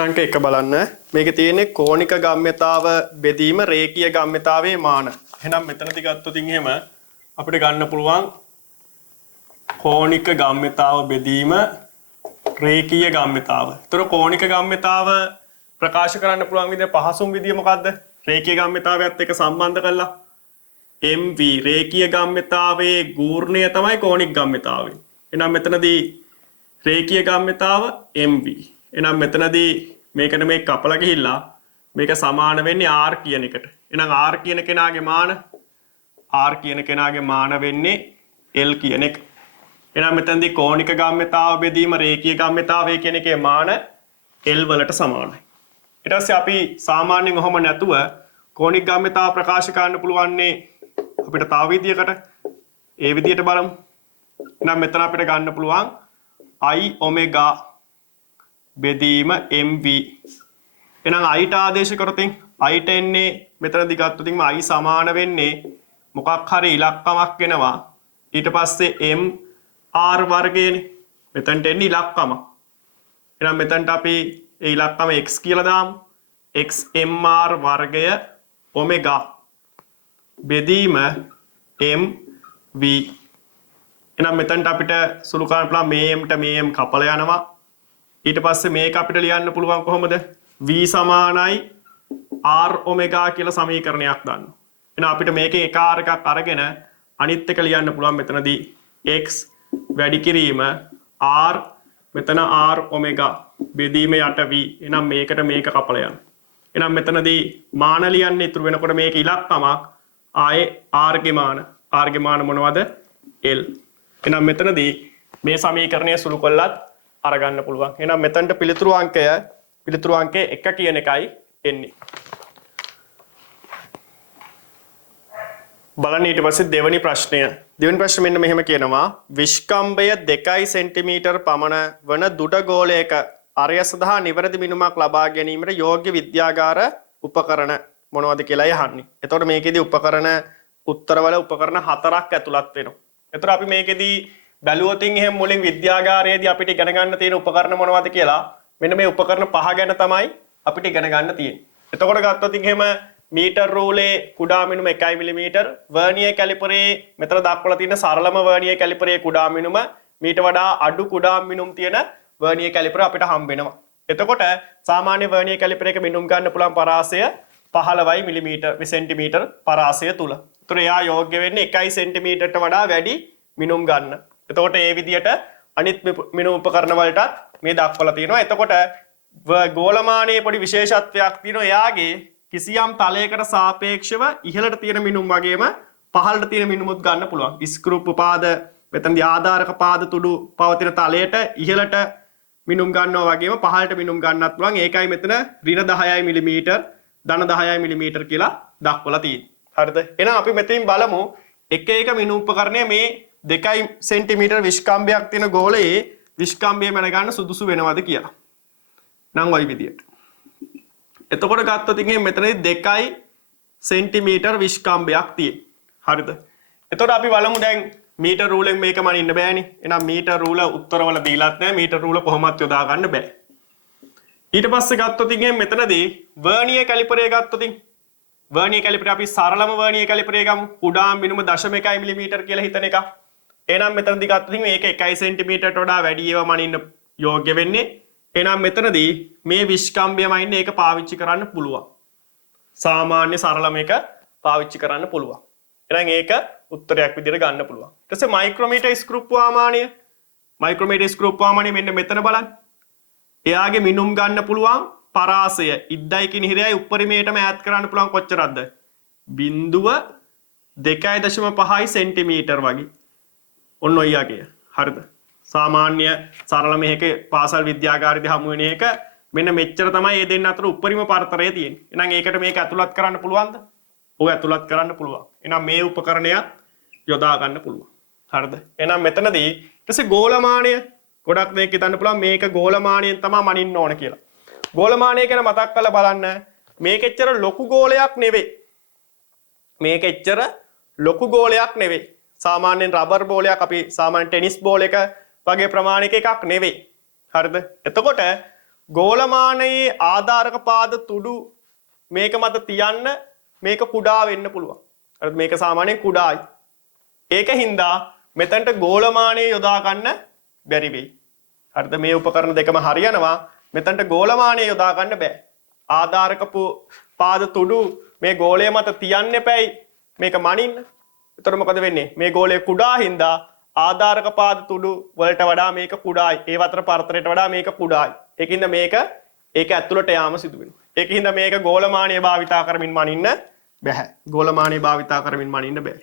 ප්‍රශ්නාංක 1 බලන්න. මේකේ තියෙන්නේ කෝණික ගම්‍යතාව බෙදීම රේඛීය ගම්‍යතාවයේ මාන. එහෙනම් මෙතනදී ගත්තොත් එහෙම අපිට ගන්න පුළුවන් කෝණික ගම්‍යතාව බෙදීම රේඛීය ගම්‍යතාව. ඒතර කෝණික ගම්‍යතාව ප්‍රකාශ කරන්න පුළුවන් විදිහ පහසුම විදිය මොකද්ද? රේඛීය ගම්‍යතාවයත් එක්ක සම්බන්ධ කරලා MV රේඛීය ගම්‍යතාවයේ ගූර්ණය තමයි කෝණික ගම්‍යතාවය. එහෙනම් මෙතනදී රේඛීය ගම්‍යතාව MV. එහෙනම් මෙතනදී මේකට මේ කපලා ගිහිල්ලා මේක සමාන වෙන්නේ R කියන එකට. එහෙනම් R කියන කෙනාගේ මාන R කියන කෙනාගේ මාන වෙන්නේ L කියන එක. එහෙනම් මෙතනදී කෝණික ගම්‍යතාව බෙදීම රේඛීය ගම්‍යතාවය කියන එකේ මාන L වලට සමානයි. ඊට පස්සේ අපි සාමාන්‍යයෙන් ඔහොම නැතුව කෝණික ගම්‍යතාව ප්‍රකාශ කරන්න පුළුවන්නේ අපිට තව විදියකට ඒ විදියට බලමු. එහෙනම් මෙතන අපිට ගන්න පුළුවන් I omega බෙදීම MV. එහෙනම් I ට ආදේශ කරොතින් I ට එන්නේ මෙතනදී ගත්තොත් I සමාන වෙන්නේ මොකක් හරි ඉලක්කමක් වෙනවා. ඊට පස්සේ M R වර්ගයනේ. මෙතනට එන්නේ ඉලක්කම. එහෙනම් මෙතනට අපි ඒ ඉලක්කම x කියලා දාමු. x mr වර්ගය omega බෙදීම mv. එහෙනම් මෙතනට අපිට සුළු කරන්න පුළුවන් මේ m ට මේ m කපලා යනවා. ඊට පස්සේ මේක අපිට ලියන්න පුළුවන් කොහොමද? v සමානයි r omega කියලා සමීකරණයක් දාන්න. එහෙනම් අපිට මේකේ එක r එකක් අරගෙන අනිත් එක ලියන්න පුළුවන් මෙතනදී x වැඩි කිරීම r මෙතන r omega බෙදීම යට v. එහෙනම් මේකට මේක කපලා යන්න. එහෙනම් මෙතනදී මාන ලියන්න ඉතුරු වෙනකොට මේක ඉලක්කමක් ආයේ r ගේ මාන මොනවද? l. එහෙනම් මෙතනදී මේ සමීකරණය සුළු කළත් අරගන්න පුළුවන්. එහෙනම් මෙතනට පිළිතුරු අංකය 1 කියන එකයි එන්නේ. බලන්න ඊට පස්සේ දෙවෙනි ප්‍රශ්නය. දෙවෙනි ප්‍රශ්නේ මෙන්න මෙහෙම කියනවා. විස්කම්භය 2 සෙන්ටිමීටර පමණ වන දුඩ ගෝලයක අරය සඳහා නිවැරදි මිනුමක් ලබා ගැනීමට යෝග්‍ය විද්‍යාගාර උපකරණ මොනවද කියලා යහන්නේ. එතකොට මේකෙදී උත්තරවල උපකරණ 4ක් ඇතුළත් වෙනවා. එතකොට අපි මේකෙදී බැලුවොතින් එහෙම මුලින් විද්‍යාගාරයේදී අපිට ඉගෙන ගන්න තියෙන උපකරණ මොනවද කියලා මෙන්න මේ උපකරණ 5 ගැන තමයි අපිට ඉගෙන ගන්න තියෙන්නේ. එතකොට ගත්තොත් එහෙම මීටර් රූලේ කුඩා මිනුම 1 මිලිමීටර, වර්නියර් කැලිපරේ මෙතන දක්වලා තියෙන සරලම වර්නියර් කැලිපරේ කුඩා මිනුම මීට වඩා අඩු කුඩා මිනුම් තියෙන වර්නියර් කැලිපර අපිට හම්බ වෙනවා. එතකොට සාමාන්‍ය වර්නියර් කැලිපරයක මිනුම් ගන්න පුළුවන් පරාසය 15යි මිලිමීටර සෙන්ටිමීටර පරාසය තුල. ඒතර එයා යෝග්‍ය වෙන්නේ 1 සෙන්ටිමීටරට වඩා වැඩි මිනුම් ගන්න. එතකොට ඒ විදියට අනිත් මිනුම් උපකරණ වලටත් මේ දක්වලා තියෙනවා. එතකොට ගෝලමානයේ පොඩි විශේෂත්වයක් තියෙනවා. එයාගේ කිසියම් තලයකට සාපේක්ෂව ඉහළට තියෙන මිනුම් වගේම පහළට තියෙන මිනුමුත් ගන්න පුළුවන්. ස්ක්‍රූප් පාද මෙතනදී ආධාරක පාද තුඩු පවතින තලයට ඉහළට මිනුම් ගන්නවා වගේම පහළට මිනුම් ගන්නත් පුළුවන්. ඒකයි මෙතන ඍණ 10යි මිලිමීටර ධන 10යි මිලිමීටර කියලා දක්වලා තියෙන්නේ. හරිද? එහෙනම් අපි මෙතනින් බලමු එක මිනුම් උපකරණය මේ 2 සෙන්ටිමීටර විස්කම්භයක් තියෙන ගෝලයේ විස්කම්භය මැනගන්න සුදුසු වෙනවද කියලා. නම් ওই විදියට. එතකොට ගත්තොත් ඉතින් මෙතනදී 2 සෙන්ටිමීටර විස්කම්භයක් තියෙන. හරිද? එතකොට අපි බලමු දැන් මීටර් රූලෙන් මේක මනින්න බෑනේ. එහෙනම් මීටර් රූල උත්තරවල දීලත් නැහැ. මීටර් රූල කොහොමවත් යොදා ගන්න බෑ. ඊට පස්සේ ගත්තොත් ඉතින් මෙතනදී වර්නියර් කැලිපරය ගත්තොත් වර්නියර් කැලිපරය අපි සරලම වර්නියර් කැලිපරය ගමු. කුඩා මිනුම 0.1 මිලිමීටර කියලා හිතන එක. එහෙනම් මෙතනදී ගත්තොත් මේක 1 සෙන්ටිමීටරට වඩා වැඩි ඒවා මනින්න යෝග්‍ය වෙන්නේ. එහෙනම් මෙතනදී මේ විස්කම්භය මනින්න ඒක පාවිච්චි කරන්න පුළුවන්. සාමාන්‍ය සරලම එක පාවිච්චි කරන්න පුළුවන්. එහෙනම් ඒක උත්තරයක් විදිහට ගන්න පුළුවන්. ඊට පස්සේ මයික්‍රොමීටර් ස්ක්‍රූප් වාමානිය. මයික්‍රොමීටර් ස්ක්‍රූප් වාමානිය මෙන්න මෙතන බලන්න. එයාගේ මිනුම් ගන්න පුළුවන් පරාසය ඉද්දයි කිනිහිරයයි උපරිමයටම ඈත් කරන්න පුළුවන් කොච්චරක්ද? 0.2.5 සෙන්ටිමීටර් වගේ. ඔන්න ඔය යගේ. හරිද? සාමාන්‍ය සරල මේක පාසල් විද්‍යාගාරයේදී හමු වෙන එක මෙන්න මෙච්චර තමයි මේ දෙන්න අතර උපරිම පරතරය තියෙන්නේ. එහෙනම් ඒකට මේක ඇතුළත් කරන්න පුළුවන්ද? ඔය ඇතුළත් කරන්න පුළුවන්. එහෙනම් මේ උපකරණයත් යොදා ගන්න පුළුවන්. හරිද? එහෙනම් මෙතනදී ඊට පස්සේ ගෝලමානය ගොඩක් දෙනෙක් හිතන්න පුළුවන් මේක ගෝලමානයෙන් තමයි මනින්න ඕන කියලා. ගෝලමානය ගැන මතක් කරලා බලන්න. මේක එච්චර ලොකු ගෝලයක් නෙවෙයි. මේක එච්චර ලොකු ගෝලයක් නෙවෙයි. සාමාන්‍යයෙන් රබර් බෝලයක් අපි සාමාන්‍ය ටෙනිස් බෝල එක වගේ ප්‍රමාණයක එකක් නෙවෙයි. හරිද? එතකොට ගෝලමානයේ ආධාරක පාද තුඩු මේක මත තියන්න මේක කුඩා වෙන්න පුළුවන්. හරිද? මේක සාමාන්‍යයෙන් කුඩායි. ඒකින්ද මෙතනට ගෝලමානය යොදා ගන්න බැරි වෙයි. හරිද? මේ උපකරණ දෙකම හරියනවා. මෙතනට ගෝලමානය යොදා ගන්න බෑ. ආධාරක පාද තුඩු මේ ගෝලය මත තියන්න එපැයි මේක මනින්න. එතකොට මොකද වෙන්නේ? මේ ගෝලය කුඩා හින්දා ආධාරක පාද තුඩු වලට වඩා මේක කුඩායි. ඒ අතර පරතරයට වඩා මේක කුඩායි. ඒකින්ද මේක ඒක ඇතුළට යාම සිදු වෙනවා. ඒකින්ද මේක ගෝලමානය භාවිතා කරමින් මනින්න බෑ. ගෝලමානය භාවිතා කරමින් මනින්න බෑ.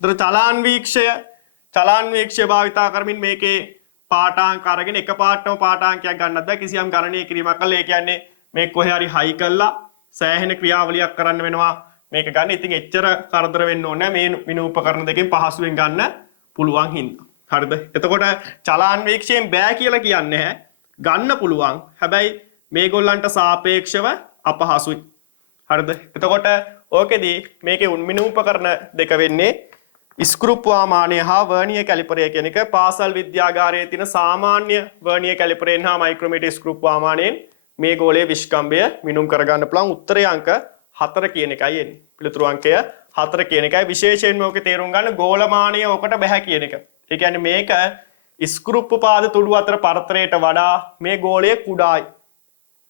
ඒතර චලාන් වීක්ෂය භාවිතා කරමින් මේකේ පාඨාංක අරගෙන එක පාටම පාඨාංකයක් ගන්නත් බෑ. කිසියම් ගණනය කිරීමක් කළා. ඒ කියන්නේ මේ කොහේ හරි හයි කළා සෑහෙන ක්‍රියාවලියක් කරන්න වෙනවා. මේක ගන්න. ඉතින් එච්චර කරදර වෙන්න ඕනේ නැහැ. මේ මිනු උපකරණ දෙකෙන් පහසුවෙන් ගන්න පුළුවන් හින්දා. හරිද? එතකොට චලාන් වීක්ෂයෙන් බෑ කියලා කියන්නේ නැහැ. ගන්න පුළුවන්. හැබැයි මේගොල්ලන්ට සාපේක්ෂව අපහසුයි. හරිද? එතකොට ඕකෙදී මේකේ මිනු උපකරණ දෙක වෙන්නේ ස්ක්‍රූප් වාමානය හා වර්නියර් කැලිපරය කියන එක. පාසල් විද්‍යාගාරයේ තියෙන සාමාන්‍ය වර්නියර් කැලිපරයෙන් හා මයික්‍රොමීටර් ස්ක්‍රූප් වාමානයෙන් මේ ගෝලයේ විශ්කම්භය මිනුම් කරගන්න පුළුවන්. උත්තරේ අංක 4 කියන එකයි එන්නේ. පිළිතුරු අංකය 4 කියන එකයි. විශේෂයෙන්ම ඔකේ තේරුම් ගන්න ගෝලමානය ඔකට බෑ කියන එක. ඒ කියන්නේ මේක ස්ක්‍රූප් පාද තුඩු අතර පරතරයට වඩා මේ ගෝලය කුඩායි.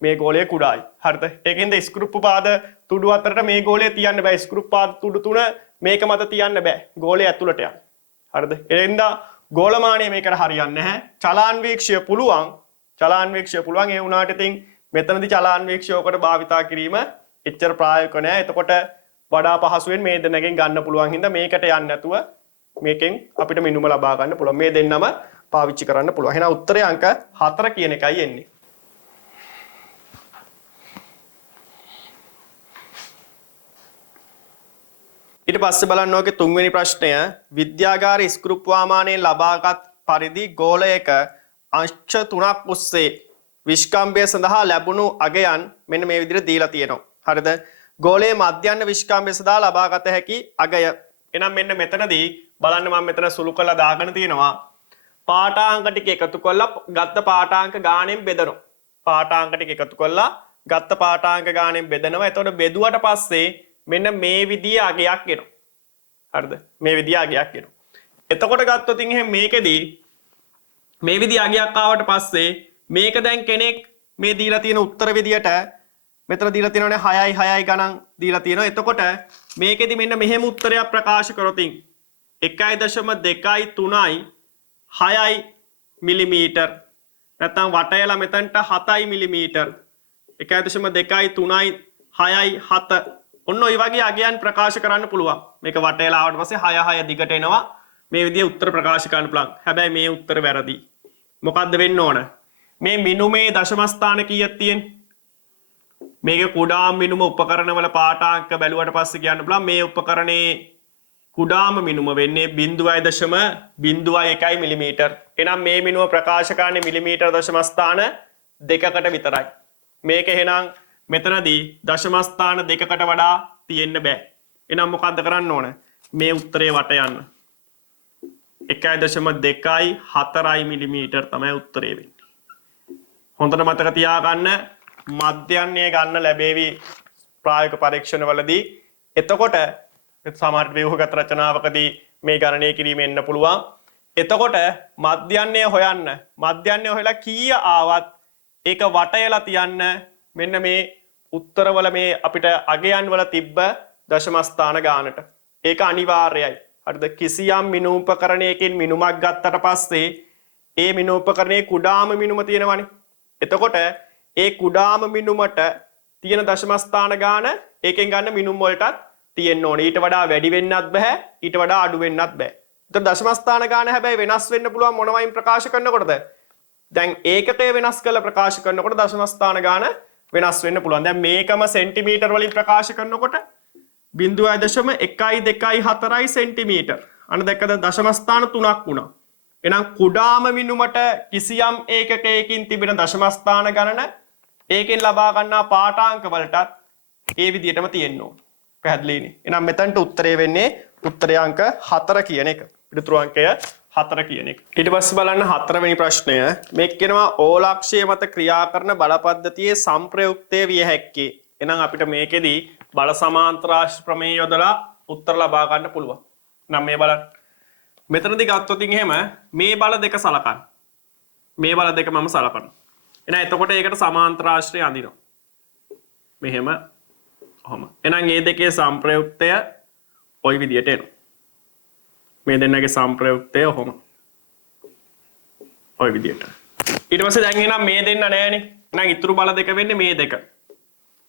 මේ ගෝලය කුඩායි. හරිද? ඒකින්ද ස්ක්‍රූප් පාද තුඩු අතරට මේ ගෝලය තියන්න බෑ. ස්ක්‍රූප් පාද තුඩු තුන මේක මත තියන්න බෑ. ගෝලය ඇතුළට යන්න. හරිද? එහෙනම් ගෝලමානය මේකට හරියන්නේ නැහැ. චලාන් වීක්ෂය පුළුවන්. චලාන් වීක්ෂය පුළුවන්. ඒ වුණාට ඉතින් මෙතනදී චලාන් වීක්ෂය ඔකට භාවිතා කිරීම එච්චර ප්‍රායෝගික නෑ. එතකොට වඩා පහසුවෙන් මේ දෙන්නගෙන් ගන්න පුළුවන් හින්දා මේකට යන්නේ නැතුව මේකෙන් අපිට මිනුම ලබා ගන්න පුළුවන්. මේ දෙන්නම පාවිච්චි කරන්න පුළුවන්. එහෙනම් උත්තරේ අංක 4 කියන එකයි එන්නේ. ඊට පස්සේ බලන්න ඕකේ තුන්වෙනි ප්‍රශ්නය. විද්‍යාගාර ස්ක්‍රූප් වාමානයෙන් ලබාගත් පරිදි ගෝලයක අංශ 3ක් ඔස්සේ විශ්කම්භය සඳහා ලැබුණු අගයන් මෙන්න මේ විදිහට දීලා තියෙනවා. හරිද? ගෝලයේ මධ්‍යන්න විශ්කම්භය සඳහා ලබාගත හැකි අගය. එහෙනම් මෙන්න මෙතනදී බලන්න මම මෙතන සුළු කරලා දාගෙන තියෙනවා. පාඨාංක ටික එකතු කරලා ගත්ත පාඨාංක ගාණයෙන් බෙදනවා. පාඨාංක ටික එකතු කරලා ගත්ත පාඨාංක ගාණයෙන් බෙදනවා. එතකොට බෙදුවට පස්සේ මෙන්න මේ විදිහේ අගයක් එනවා. හරිද? මේ විදිහේ අගයක් එනවා. එතකොට ගත්තොත් එහෙනම් මේකෙදී මේ විදිහේ අගයක් ආවට පස්සේ මේක දැන් කෙනෙක් මේ දීලා තියෙන උත්තර විදියට මෙතන දීලා තියෙනවනේ 6යි 6යි ගණන් දීලා තියෙනවා. එතකොට මේකෙදි මෙන්න මෙහෙම උත්තරයක් ප්‍රකාශ කරොතින් 1.2යි 3යි 6යි මිලිමීටර් නැත්නම් වටයලා මෙතනට 7යි මිලිමීටර් 1.2යි 3යි 6යි 7 ඔන්න ඔය වගේ අගයන් ප්‍රකාශ කරන්න පුළුවන්. මේක වටයලා ආවට පස්සේ 6 6 දිගට එනවා. මේ විදිහේ උත්තර ප්‍රකාශ කරන්න පුළුවන්. හැබැයි මේ උත්තර වැරදි. මොකද්ද වෙන්න ඕන? මේ මිනුමේ දශම ස්ථාන කීයක් තියෙන්නේ? මේක කුඩාම මිනුම උපකරණවල පාඨාංක බැලුවට පස්සේ කියන්න පුළුවන් මේ උපකරණේ කුඩාම මිනුම වෙන්නේ 0.01 මිලිමීටර්. එහෙනම් මේ මිනුම ප්‍රකාශ කරන්නේ මිලිමීටර් දශම ස්ථාන 2කට විතරයි. මේක එහෙනම් මෙතනදී දශම ස්ථාන 2කට වඩා තියෙන්න බෑ. එහෙනම් මොකද්ද කරන්න ඕන? මේ උත්තරේ වට යන්න. 1.2යි 4යි මිලිමීටර් තමයි උත්තරේ වෙන්නේ. හොඳට මතක තියාගන්න මධ්‍යන්නේ ගන්න ලැබේවි ප්‍රායෝගික පරීක්ෂණවලදී. එතකොට සමහර ව්‍යුහගත රචනාවකදී මේ ගණනය කිරීම එන්න පුළුවන්. එතකොට මධ්‍යන්නේ හොයන්න. මධ්‍යන්නේ හොයලා කීය ආවත් ඒක වටයලා තියන්න මෙන්න මේ උත්තරවල මේ අපිට අගයන් වල තිබ්බ දශම ස්ථාන ගානට. ඒක අනිවාර්යයි. හරිද? කිසියම් මිනු උපකරණයකින් මිනුමක් ගත්තට පස්සේ ඒ මිනු උපකරණයේ කුඩාම මිනුම තියෙනවනේ. එතකොට ඒ කුඩාම මිනුමට තියෙන දශම ස්ථාන ගාන ඒකෙන් ගන්න මිනුම් වලටත් තියෙන්න ඕනේ. ඊට වඩා වැඩි වෙන්නත් බෑ. ඊට වඩා අඩු වෙන්නත් බෑ. ඒතර දශම ස්ථාන ගාන හැබැයි වෙනස් වෙන්න පුළුවන් මොනවයින් ප්‍රකාශ කරනකොටද? දැන් ඒකකය වෙනස් කරලා ප්‍රකාශ කරනකොට දශම ස්ථාන ගාන වෙනස් වෙන්න පුළුවන්. දැන් මේකම සෙන්ටිමීටර් වලින් ප්‍රකාශ කරනකොට 0.124 සෙන්ටිමීටර්. අන්න දැක්කද දශම ස්ථාන 3ක් වුණා. එහෙනම් කුඩාම මිනුමට කිසියම් ඒකකයකින් තිබෙන දශම ස්ථාන ගණන ඒකෙන් ලබා ගන්නා පාඨාංක වලටත් ඒ විදිහටම තියෙන්න ඕන. පැහැදිලිනේ. එහෙනම් මෙතනට උත්තරය වෙන්නේ උත්තරය අංක 4 කියන එක. පිළිතුරු අංකය 4 කියන එක. ඊට පස්සේ බලන්න 4 වෙනි ප්‍රශ්නය. මේක කියනවා ඕලාක්ෂය මත ක්‍රියා කරන බල පද්ධතියේ සංප්‍රයුක්තය විය හැක්කේ. එහෙනම් අපිට මේකෙදි බල සමාන්තරාශ ප්‍රමේය යොදලා උත්තර ලබා ගන්න පුළුවන්. නම් මේ බලන්න. මෙතනදී ගත්තොත් එහෙම මේ බල දෙක සලකන්න. මේ බල දෙක මම සලකනවා. එහෙනම් එතකොට ඒකට සමාන්තරාශ්‍රය අඳිනවා. මෙහෙම ඔහොම. එහෙනම් මේ දෙකේ සංප්‍රයුක්තය ওই විදියට එනවා. මේ දෙන්නගේ සංප්‍රයුක්තය ඔහොම. ওই විදියට. ඊට පස්සේ දැන් එහෙනම් මේ දෙන්න නෑනේ. එහෙනම් ඉතුරු බල දෙක වෙන්නේ මේ දෙක.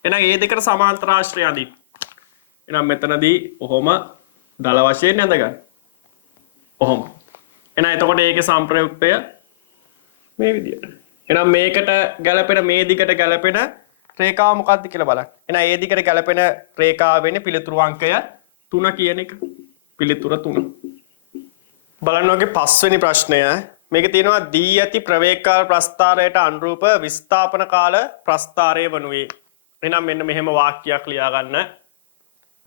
එහෙනම් මේ දෙකට සමාන්තරාශ්‍රය අඳින්න. එහෙනම් මෙතනදී ඔහොම දල වශයෙන් ඇඳ ගන්න. ඔහොම. එහෙනම් එතකොට ඒකේ සංප්‍රයුක්තය මේ විදියට. එහෙනම් මේකට ගැලපෙන මේ දිගට ගැලපෙන රේඛාව මොකක්ද කියලා බලන්න. එහෙනම් ඒ දිගට ගැලපෙන රේඛාව වෙන්නේ පිළිතුරු අංකය 3 කියන එක. පිළිතුර 3. බලන්න ඔගේ 5 වෙනි ප්‍රශ්නය. මේක තියෙනවා දී ඇති ප්‍රවේග කාල ප්‍රස්ථාරයට අනුරූප විස්ථාපන කාල ප්‍රස්ථාරය වනුයේ. එහෙනම් මෙන්න මෙහෙම වාක්‍යයක් ලියා ගන්න.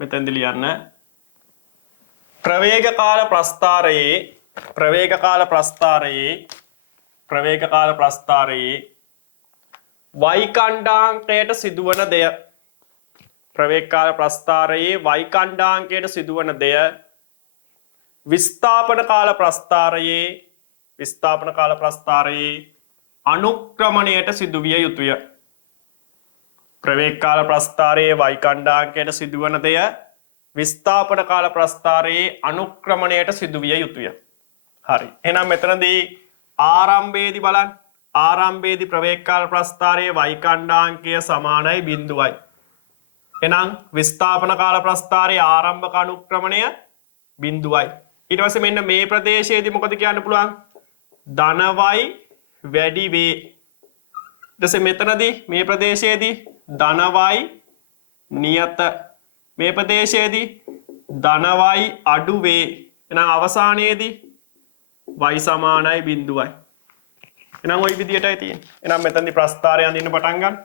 මෙතෙන්ද ලියන්න. ප්‍රවේග කාල ප්‍රස්ථාරයේ y කණ්ඩාංකයට සිදුවන දෙය. ප්‍රවේග කාල ප්‍රස්ථාරයේ y කණ්ඩාංකයට සිදුවන දෙය විස්ථාපන කාල ප්‍රස්ථාරයේ අනුක්‍රමණයට සිදුවිය යුතුය. ප්‍රවේග කාල ප්‍රස්ථාරයේ y කණ්ඩාංකයට සිදුවන දෙය විස්ථාපන කාල ප්‍රස්ථාරයේ අනුක්‍රමණයට සිදුවිය යුතුය. හරි. එහෙනම් මෙතනදී ආරම්භයේදී බලන්න. ආරම්භයේදී ප්‍රවේග කාල ප්‍රස්ථාරයේ y කණ්ඩාංකය සමානයි 0යි. එහෙනම් විස්ථාපන කාල ප්‍රස්ථාරයේ ආරම්භක අනුක්‍රමණය 0යි. ඊට පස්සේ මෙන්න මේ ප්‍රදේශයේදී මොකද කියන්න පුළුවන්? ධන y වැඩි වේ. ඊට පස්සේ මෙතනදී මේ ප්‍රදේශයේදී ධන y නියත. මේ ප්‍රදේශයේදී ධන y අඩු වේ. එහෙනම් අවසානයේදී y සමානයි 0යි. එහෙනම් ওই විදියටයි තියෙන්නේ. එහෙනම් මෙතනදී ප්‍රස්ථාරය අඳින්න පටන් ගන්න.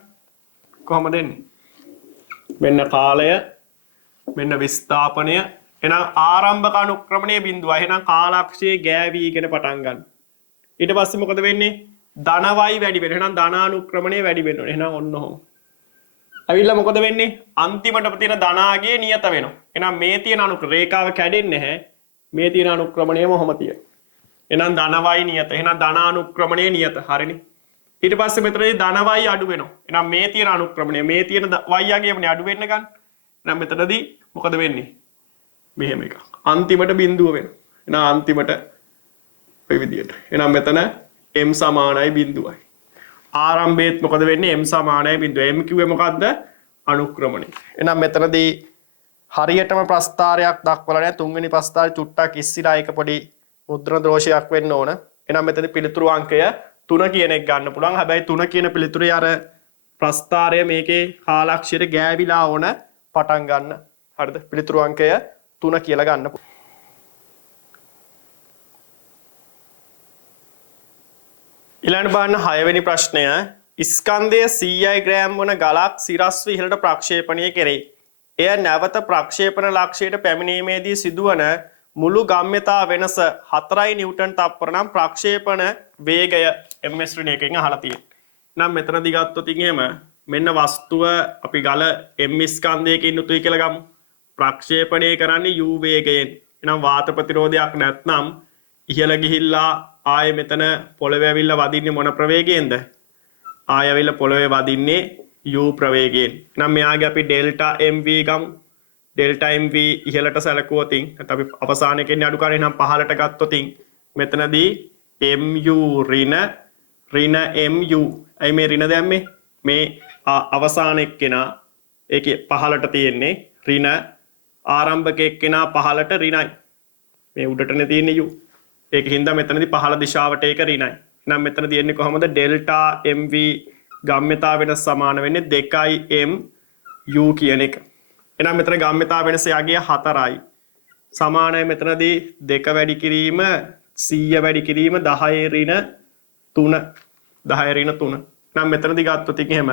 කොහොමද එන්නේ? මෙන්න කාලය, මෙන්න විස්ථාපනය. එහෙනම් ආරම්භක අනුක්‍රමණය 0යි. එහෙනම් කාලක්ෂයේ ගෑවිගෙන පටන් ගන්න. ඊට පස්සේ මොකද වෙන්නේ? ධන y වැඩි වෙනවා. එහෙනම් ධනානුක්‍රමණය වැඩි වෙනවා. එහෙනම් ඔන්න ඔහොම. අවිල්ල මොකද වෙන්නේ? අන්තිමට තියෙන ධනාගේ නියත වෙනවා. එහෙනම් මේ තියෙන රේඛාව කැඩෙන්නේ නැහැ. මේ තියෙන අනුක්‍රමණයම ඔහොම තියෙනවා. එහෙනම් ධන y නියත. එහෙනම් ධනානුක්‍රමණය නියත. හරිනේ. ඊට පස්සේ මෙතනදී ධන y අඩු වෙනවා. එහෙනම් මේ තියෙන අනුක්‍රමණය මේ තියෙන y යගේමනේ අඩු වෙන්න ගන්න. එහෙනම් මෙතනදී මොකද වෙන්නේ? මෙහෙම එකක්. අන්තිමට බිඳුව වෙනවා. එහෙනම් අන්තිමට ඔය විදියට. එහෙනම් මෙතන m සමානයි 0යි. ආරම්භයේත් මොකද වෙන්නේ? m සමානයි 0යි. m කිව්වේ මොකද්ද? අනුක්‍රමණය. එහෙනම් මෙතනදී හරියටම ප්‍රස්ථාරයක් දක්වලා නැහැ. තුන්වෙනි ප්‍රස්ථාරය චුට්ටක් ඉස්සිලා එක පොඩි මුද්‍රණ දෝෂයක් වෙන්න ඕන. එහෙනම් මෙතනදී පිළිතුරු අංකය 3 කියන එක ගන්න පුළුවන්. හැබැයි 3 කියන පිළිතුරේ අර ප්‍රස්ථාරය මේකේ කාලක්ෂයට ගෑවිලා ඕන පටන් ගන්න. හරිද? පිළිතුරු අංකය 3 කියලා ගන්න. ඊළඟට බලන්න 6 වෙනි ප්‍රශ්නය. ස්කන්ධය 100 ග්‍රෑම් වන ගලක් සිරස්ව ඉහළට ප්‍රක්ෂේපණය කෙරේ. එය නැවත ප්‍රක්ෂේපණ ලක්ෂයට පැමිණීමේදී සිදුවන මුළු ගම්‍යතා වෙනස 4 නිව්ටන් තප්පර නම් ප්‍රක්ෂේපණ වේගය ms ඍණ එකකින් අහලා තියෙනවා. නම් මෙතනදී ගත්තොත් එහෙම මෙන්න වස්තුව අපි ගල m ස්කන්ධයකින් යුතුයි කියලා ගමු. ප්‍රක්ෂේපණය කරන්නේ u වේගයෙන්. එහෙනම් වාත ප්‍රතිරෝධයක් නැත්නම් ඉහළ ගිහිල්ලා ආයේ මෙතන පොළවේ ඇවිල්ලා වදින්නේ මොන ප්‍රවේගයෙන්ද? ආයෙ ඇවිල්ලා පොළවේ වදින්නේ u ප්‍රවේගයෙන්. එහෙනම් මෙයාගේ අපි ඩෙල්ටා mv ගමු. ඩෙල්ටා mv ඉහළට සැලකුවොතින් නැත්නම් අපි අවසානයේදී අඩු කරේ නම් පහළට ගත්තොතින් මෙතනදී mu ඍණ mu. අයි මේ ඍණ දැම්මේ මේ අවසාන එක්කෙනා ඒකේ පහළට තියෙන්නේ ඍණ ආරම්භක එක්කෙනා පහළට ඍණයි. මේ උඩටනේ තියෙන්නේ u. ඒක හින්දා මෙතනදී පහළ දිශාවට ඒක ඍණයි. එහෙනම් මෙතනදී එන්නේ කොහොමද? ඩෙල්ටා mv ගම්‍යතා වෙනස සමාන වෙන්නේ 2mu කියන එක. එහෙනම් මෙතන ගම්‍යතා වෙනස යගේ 4යි. සමානයි මෙතනදී 2 වැඩි කිරීම 100 වැඩි කිරීම 10 ඍණ 3. 10 ඍණ 3. එහෙනම් මෙතනදී ගත්තොත් එහෙම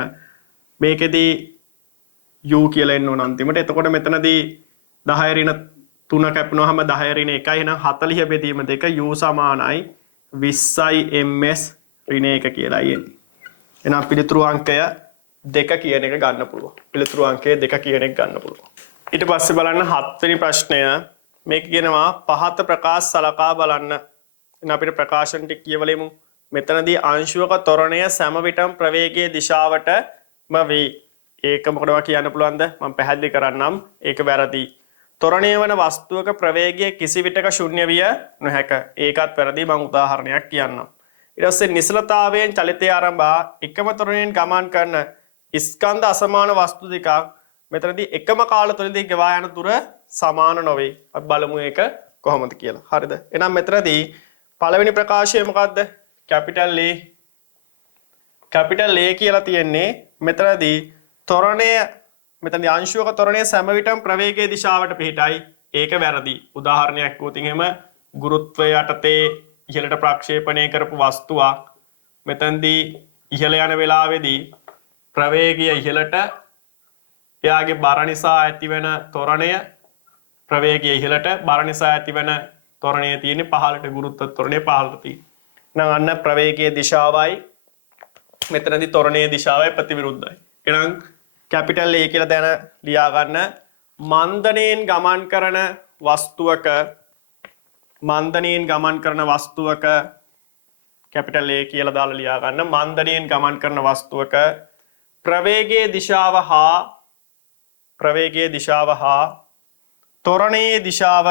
මේකෙදී u කියලා එන්න ඕන අන්තිමට. එතකොට මෙතනදී 10 ඍණ 3 කැපුණාම 10 ඍණ 1යි. එහෙනම් 40 බෙදීම 2 u සමානයි 20යි ms ඍණ 1 කියලායි එන්නේ. එහෙනම් පිළිතුරු අංකය 2 කියන එක ගන්න පුළුවන්. පිළිතුරු අංකය 2 කියන එක ගන්න පුළුවන්. ඊට පස්සේ බලන්න 7 වෙනි ප්‍රශ්නය. මේක කියනවා පහත ප්‍රකාශ සලකා බලන්න. එහෙනම් අපිට ප්‍රකාශන ටික කියවලෙමු. මෙතනදී අංශුවක ත්වරණය සෑම විටම ප්‍රවේගයේ දිශාවටම වේ. ඒක මොකටද කියන්න පුළුවන්ද? මම පැහැදිලි කරන්නම්. ඒක වැරදි. ත්වරණය වන වස්තුවක ප්‍රවේගය කිසි විටක ශුන්‍ය විය නොහැක. ඒකත් වැරදි. මම උදාහරණයක් කියන්නම්. ඊට පස්සේ නිශ්චලතාවයෙන් චලිතය ආරම්භා එකම ත්වරණයෙන් ගමන් කරන ස්කන්ධ අසමාන වස්තු දෙකක් මෙතනදී එකම කාල තුලදී ගෙවා යන දුර සමාන නොවේ. අපි බලමු ඒක කොහොමද කියලා. හරිද? එහෙනම් මෙතනදී පළවෙනි ප්‍රකාශය මොකද්ද? Capital A. කැපිටල් A කියලා තියෙන්නේ මෙතනදී ත්වරණය මෙතනදී අංශුවක ත්වරණය සෑම විටම ප්‍රවේගයේ දිශාවට පිටයි. ඒක වැරදි. උදාහරණයක් කිව්වොත් එහෙම ගුරුත්වය යටතේ ඉහළට ප්‍රක්ෂේපණය කරපු වස්තුවක් මෙතනදී ඉහළ යන වෙලාවේදී ප්‍රවේගය ඉහළට එයාගේ බර නිසා ඇතිවෙන ත්වරණය ප්‍රවේගය ඉහළට බර නිසා ඇතිවෙන ත්වරණය තියෙන්නේ පහළට ගුරුත්ව ත්වරණය පහළට තියෙන්නේ. එහෙනම් අන්න ප්‍රවේගයේ දිශාවයි මෙතනදී ත්වරණයේ දිශාවයි ප්‍රතිවිරුද්ධයි. එහෙනම් කැපිටල් A කියලා දැන ලියා ගන්න. මන්දණයෙන් ගමන් කරන වස්තුවක කැපිටල් A කියලා දාලා ලියා ගන්න. මන්දණයෙන් ගමන් කරන වස්තුවක ප්‍රවේගයේ දිශාව හා ත්වරණයේ දිශාව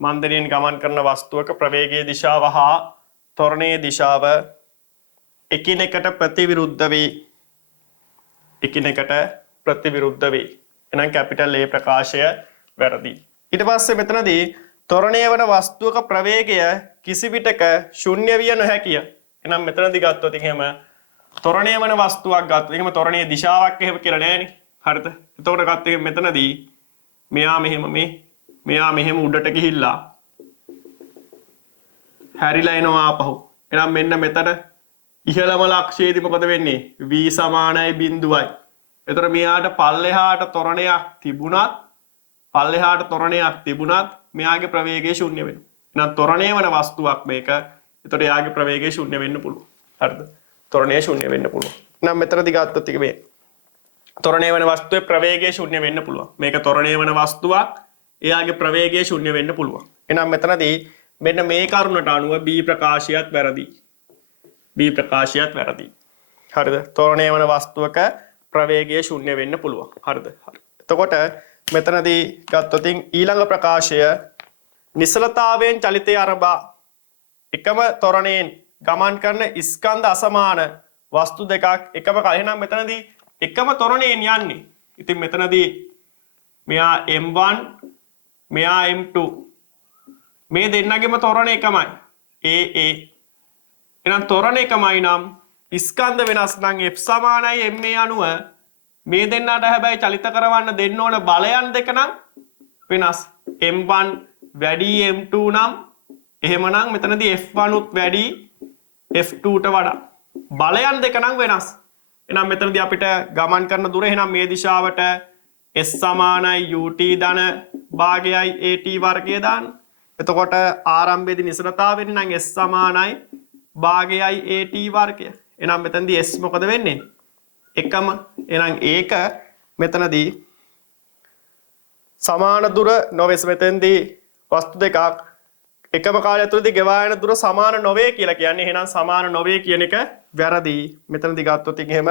මන්දණයෙන් ගමන් කරන වස්තුවක ප්‍රවේගයේ දිශාව හා ත්වරණයේ දිශාව එකිනෙකට ප්‍රතිවිරුද්ධ වේ. එහෙනම් කැපිටල් A ප්‍රකාශය වැරදි. ඊට පස්සේ මෙතනදී ත්වරණය වන වස්තුවක ප්‍රවේගය කිසි විටක ශුන්‍ය විය නොහැකිය. එහෙනම් මෙතනදී ගත්තොත් එහෙම ත්වරණය වන වස්තුවක් ගත්තොත් එහෙම ත්වරණයේ දිශාවක් එහෙම කියලා නෑනේ. හරිද? එතකොට ගත්තොත් එහෙම මෙතනදී මෙයා මෙහෙම උඩට ගිහිල්ලා හැරිලා එනවා ආපහු. එහෙනම් මෙන්න මෙතන ඉහළම ලක්ෂයේදී මොකද වෙන්නේ? v සමානයි 0යි. එතකොට මෙයාට පල්ලෙහාට ත්වරණයක් තිබුණත් මෙයාගේ ප්‍රවේගය ශුන්‍ය වෙනවා. එහෙනම් ත්වරණය වන වස්තුවක් මේක. එතකොට එයාගේ ප්‍රවේගය ශුන්‍ය වෙන්න පුළුවන්. හරිද? ත්වරණය ශුන්‍ය වෙන්න පුළුවන්. එහෙනම් මෙතනදී ගත්තොත් මේ ත්වරණය වන වස්තුවේ ප්‍රවේගය ශුන්‍ය වෙන්න පුළුවන්. මේක ත්වරණය වන වස්තුවක්. එයාගේ ප්‍රවේගය ශුන්‍ය වෙන්න පුළුවන්. එහෙනම් මෙතනදී මෙන්න මේ කරුණට අනුව B ප්‍රකාශයත් වැරදි. හරිද? ත්වරණය වන වස්තුවක ප්‍රවේගය ශුන්‍ය වෙන්න පුළුවන්. හරිද? හරි. එතකොට මෙතනදී ගත්තොත් ඊළඟ ප්‍රකාශය නිශ්චලතාවයෙන් චලිතය ආරම්භා එකම ත්වරණයෙන් ගමන් කරන ස්කන්ධ අසමාන වස්තු දෙකක් එකම එහෙනම් මෙතනදී එකම ත්වරණයෙන් යන්නේ. ඉතින් මෙතනදී මෙයා m1 මෙයා m2 මේ දෙන්නගේම ත්වරණ එකමයි. AA. එහෙනම් ත්වරණ එකමයි නම් ස්කන්ධ වෙනස් නම් F සමානයි ma අනුව මේ දෙන්නට හැබැයි චලිත කරවන්න දෙන්න ඕන බලයන් දෙක නම් වෙනස්. m1 වැඩි m2 නම් එහෙමනම් මෙතනදී f1 උත් වැඩි f2ට වඩා. බලයන් දෙක නම් වෙනස්. එහෙනම් මෙතනදී අපිට ගමන් කරන දුර එහෙනම් මේ දිශාවට s සමානයි ut ධන භාගයයි at වර්ගය දාන්න. එතකොට ආරම්භයේදී නිශ්චලතාවෙන් නම් s සමානයි භාගයයි at වර්ගය. එහෙනම් මෙතනදී s මොකද වෙන්නේ? එකම. එහෙනම් ඒක මෙතනදී සමාන දුර නොවේස්. මෙතනදී වස්තු දෙකක් එකම කාලය තුලදී ගෙවා යන දුර සමාන නොවේ කියලා කියන්නේ. එහෙනම් සමාන නොවේ කියන එක වැරදි. මෙතනදී ගත්තොත් එහෙම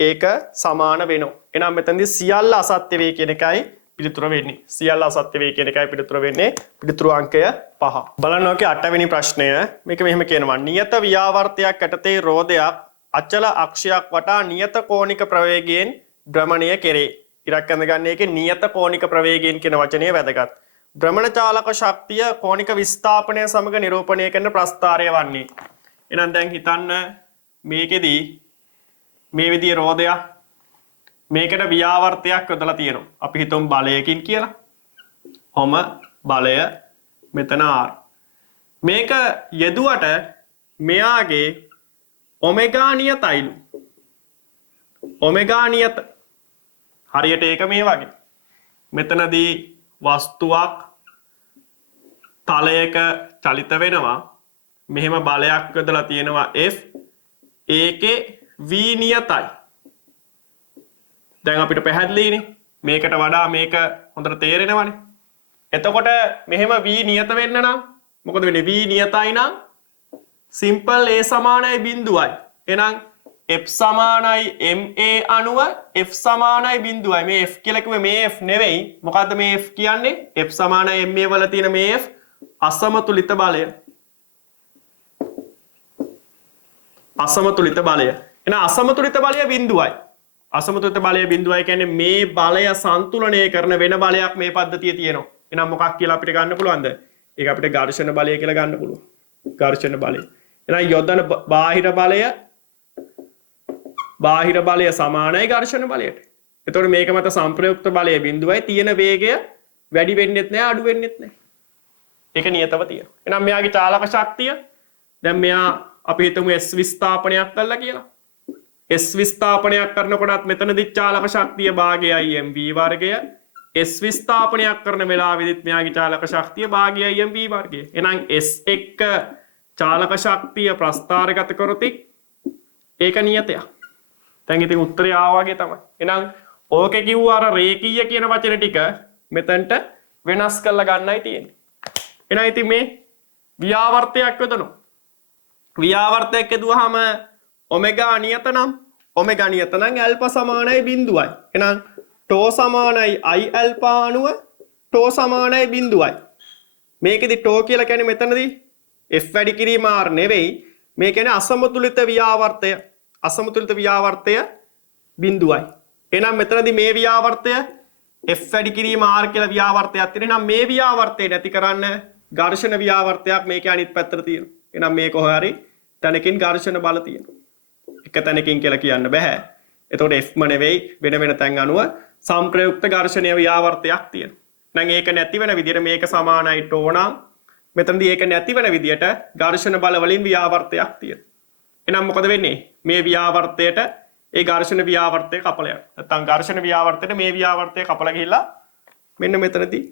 ඒක සමාන වෙනවා. එහෙනම් මෙතනදී සියල්ල අසත්‍ය වේ කියන එකයි පිළිතුර වෙන්නේ. සියල්ල අසත්‍ය වේ කියන එකයි පිළිතුර වෙන්නේ. පිළිතුරු අංකය 5. බලන්න ඕකේ 8 වෙනි ප්‍රශ්නය. මේක මෙහෙම කියනවා. නියත ව්‍යාවර්තයක් යටතේ රෝදයක් අචල අක්ෂයක් වටා නියත කෝණික ප්‍රවේගයෙන් භ්‍රමණය කෙරේ. ඉරක් අඳගන්න එකේ නියත කෝණික ප්‍රවේගයෙන් කියන වචනය වැදගත්. භ්‍රමණ චාලක ශක්තිය කෝණික විස්ථාපනය සමග නිරූපණය කරන ප්‍රස්ථාරය වන්නේ. එහෙනම් දැන් හිතන්න මේකෙදී මේ විදිහේ රෝදයක් මේකට ව්‍යාවර්තයක් යොදලා තියෙනවා. අපි හිතමු බලයකින් කියලා. ඔම බලය මෙතන R. මේක යෙදුවට මෙයාගේ ඔමෙගා නියතයිලු. ඔමෙගා නියත. හරියට ඒක මේ වගේ. මෙතනදී වස්තුවක් තලයක චලිත වෙනවා. මෙහෙම බලයක් යොදලා තියෙනවා F. ඒකේ V නියතයි. දැන් අපිට පැහැදිලිනේ. මේකට වඩා මේක හොඳට තේරෙනවනේ. එතකොට මෙහෙම V නියත වෙන්න නම් මොකද වෙන්නේ? V නියතයි නම් සිම්පල් A සමානයි බිඳුවයි. එහෙනම් F සමානයි MA අනුව F සමානයි බිඳුවයි. මේ F කියලා කිව්වේ මේ F නෙවෙයි. මොකද්ද මේ F කියන්නේ? F සමානයි MA වල තියෙන මේ F අසමතුලිත බලය. අසමතුලිත බලය. එහෙනම් අසමතුලිත බලය බිඳුවයි. අසමතුලිත බලය බිඳුවයි කියන්නේ මේ බලය සන්තුලනය කරන වෙන බලයක් මේ පද්ධතියේ තියෙනවා. එහෙනම් මොකක් කියලා අපිට ගන්න පුළුවන්ද? ඒක අපිට ඝර්ෂණ බලය කියලා ගන්න පුළුවන්. ඝර්ෂණ බලය. එහෙනම් යොදන බාහිර බලය සමානයි ඝර්ෂණ බලයට. එතකොට මේක මත සංප්‍රයුක්ත බලය බිඳුවයි තියෙන වේගය වැඩි වෙන්නෙත් නැහැ අඩු වෙන්නෙත් නැහැ. ඒක නියතව තියෙනවා. එහෙනම් මෙයාගේ චාලක ශක්තිය දැන් මෙයා අපි හිතමු S විස්ථාපනයක් කළා කියලා. S විස්ථාපනයක් කරනකොටත් මෙතනදි චාලක ශක්තිය භාගයයි mv වර්ගය. S විස්ථාපනයක් කරන වෙලාවෙදිත් මෙයාගේ චාලක ශක්තිය භාගයයි mv වර්ගය. එහෙනම් S එක්ක චාලක ශක්තිය ප්‍රස්ථාරගත කරොත් ඒක නියතයක්. දැන් ඉතින් උත්තරය ආවා වගේ තමයි. එහෙනම් ඕකේ කිව්වා අර රේඛීය කියන වචන ටික මෙතනට වෙනස් කරලා ගන්නයි තියෙන්නේ. එහෙනම් ඉතින් මේ ව්‍යාවර්තයක් යොදනවා. ව්‍යාවර්තයක් යදුවාම ඔමෙගා නියත නම් ඔමෙගා නියත නම් ඇල්ෆා සමානයි බිඳුවයි. එහෙනම් ටෝ සමානයි I ඇල්ෆා අනුව ටෝ සමානයි බිඳුවයි. මේකෙදි ටෝ කියලා කියන්නේ මෙතනදී F වැඩි කිරීම R නෙවෙයි. මේ කියන්නේ අසමතුලිත ව්‍යාවර්තය. අසමතුලිත ව්‍යාවර්තය බිඳුවයි. එහෙනම් මෙතනදී මේ ව්‍යාවර්තය F වැඩි කිරීම R කියලා ව්‍යාවර්තයක් තියෙනවා. එහෙනම් මේ ව්‍යාවර්තය නැති කරන්න ඝර්ෂණ ව්‍යාවර්තයක් මේකේ අනිත් පැත්තට තියෙනවා. එහෙනම් මේක කොහේ හරි තැනකින් ඝර්ෂණ බල තියෙනවා. එක තැනකින් කියලා කියන්න බෑ. එතකොට Fම නෙවෙයි වෙන වෙන තැන් අනුව සංප්‍රයුක්ත ඝර්ෂණීය ව්‍යාවර්තයක් තියෙනවා. එහෙනම් ඒක නැති වෙන විදිහට මේක සමානයි ටෝ නම් මෙතනදී ඒක නැති වෙන විදිහට ඝර්ෂණ බල වලින් ව්‍යාවර්තයක් තියෙනවා. එහෙනම් මොකද වෙන්නේ? මේ ව්‍යාවර්තයට ඒ ඝර්ෂණ ව්‍යාවර්තය කපලා යනවා. නැත්නම් ඝර්ෂණ ව්‍යාවර්තයට මේ ව්‍යාවර්තය කපලා ගිහිල්ලා මෙන්න මෙතනදී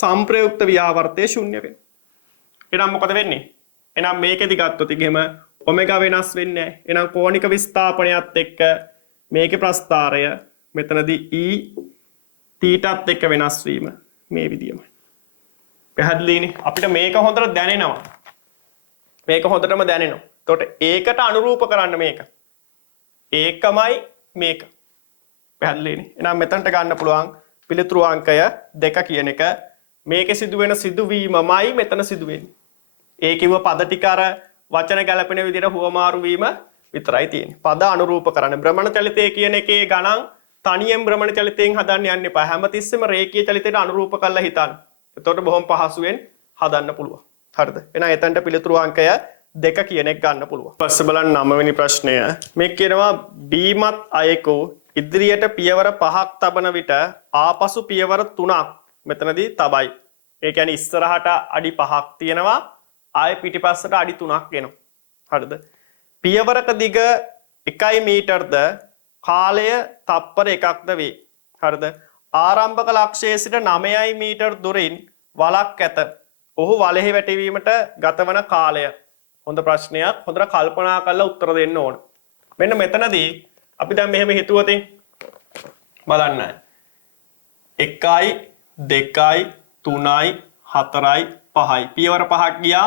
සංප්‍රයුක්ත ව්‍යාවර්තය ශුන්‍ය වෙනවා. එහෙනම් මොකද වෙන්නේ? එහෙනම් මේකෙදි ගත්තොත් ඉගෙම ඔමෙගා වෙනස් වෙන්නේ නැහැ. එහෙනම් කෝණික විස්ථාපනයත් එක්ක මේකේ ප්‍රස්ථාරය මෙතනදී E θත් එක්ක වෙනස් වීම මේ විදියමයි. පැහැදිලිනේ? අපිට මේක හොඳට දැනෙනවා. මේක හොඳටම දැනෙනවා. එතකොට ඒකට අනුරූප කරන්න මේක. ඒකමයි මේක. පැහැදිලිනේ? එහෙනම් මෙතනට ගන්න පුළුවන් පිළිතුරු අංකය 2 කියන එක මේකේ සිදුවෙන සිදුවීමමයි මෙතන සිදුවෙන්නේ. ඒ කිව්ව පද ටික අර වචන ගැලපෙන විදිහට හුවමාරු වීම විතරයි තියෙන්නේ. පද අනුරූප කරන්න. භ්‍රමණ චලිතය කියන එකේ ගණන් තනියෙන් භ්‍රමණ චලිතයෙන් හදන්න යන්න එපා. හැමතිස්සෙම රේඛීය චලිතයට අනුරූප කරලා හිතන්න. එතකොට බොහොම පහසුවෙන් හදන්න පුළුවන්. හරිද? එහෙනම් එතනට පිළිතුරු අංකය 2 කියන එක ගන්න පුළුවන්. පස්සේ බලන්න 9 වෙනි ප්‍රශ්නය. මේ කියනවා බීමත් අයෙකු ඉදිරියට පියවර 5ක් තබන විට ආපසු පියවර 3ක් මෙතනදී තබයි. ඒ කියන්නේ ඉස්සරහට අඩි 5ක් තියෙනවා. ආය පිටිපස්සට අඩි 3ක් එනවා. හරිද? පියවරක දිග 1 මීටර්ද කාලය තප්පර 1ක්ද වේ. හරිද? ආරම්භක ලක්ෂයේ සිට 9 මීටර් දුරින් වලක් ඇත. ඔහු වලෙහි වැටවීමට ගතවන කාලය. හොඳ ප්‍රශ්නයක්. හොඳට කල්පනා කරලා උත්තර දෙන්න ඕන. මෙන්න මෙතනදී අපි දැන් මෙහෙම හිතුවොත් බලන්න. 1යි 2යි 3යි 4යි 5යි පියවර 5ක් ගියා.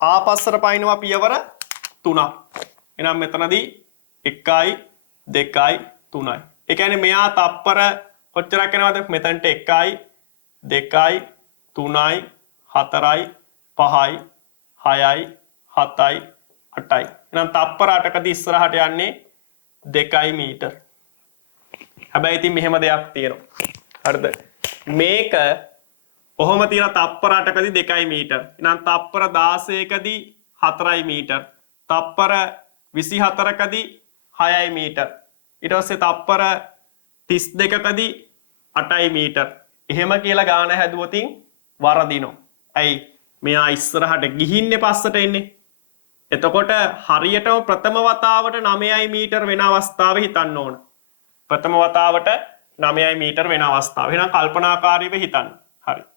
ආපස්සට පයින්නවා පියවර 3ක්. එහෙනම් මෙතනදී 1යි 2යි 3යි. ඒ කියන්නේ මෙයා තප්පර කොච්චරක් යනවද? මෙතනට 1යි 2යි 3යි 4යි 5යි 6යි 7යි 8යි. එහෙනම් තප්පර 8කදී ඉස්සරහට යන්නේ 2 මීටර. හැබැයි ඉතින් මෙහෙම දෙයක් තියෙනවා. හරිද? මේක කොහොම තියෙන තප්පර 8කදී 2 මීටර. එහෙනම් තප්පර 16කදී 4 මීටර. තප්පර 24කදී 6 මීටර. ඊට පස්සේ තප්පර 32කදී 8 මීටර. එහෙම කියලා ගාන හැදුවොතින් වරදිනවා. ඇයි? මෙයා ඉස්සරහට ගිහින්නේ පස්සට එන්නේ. එතකොට හරියටම ප්‍රථම වතාවට 9 මීටර වෙන අවස්ථාව හිතන්න ඕන. ප්‍රථම වතාවට 9 මීටර වෙන අවස්ථාව. එහෙනම් කල්පනාකාරීව හිතන්න.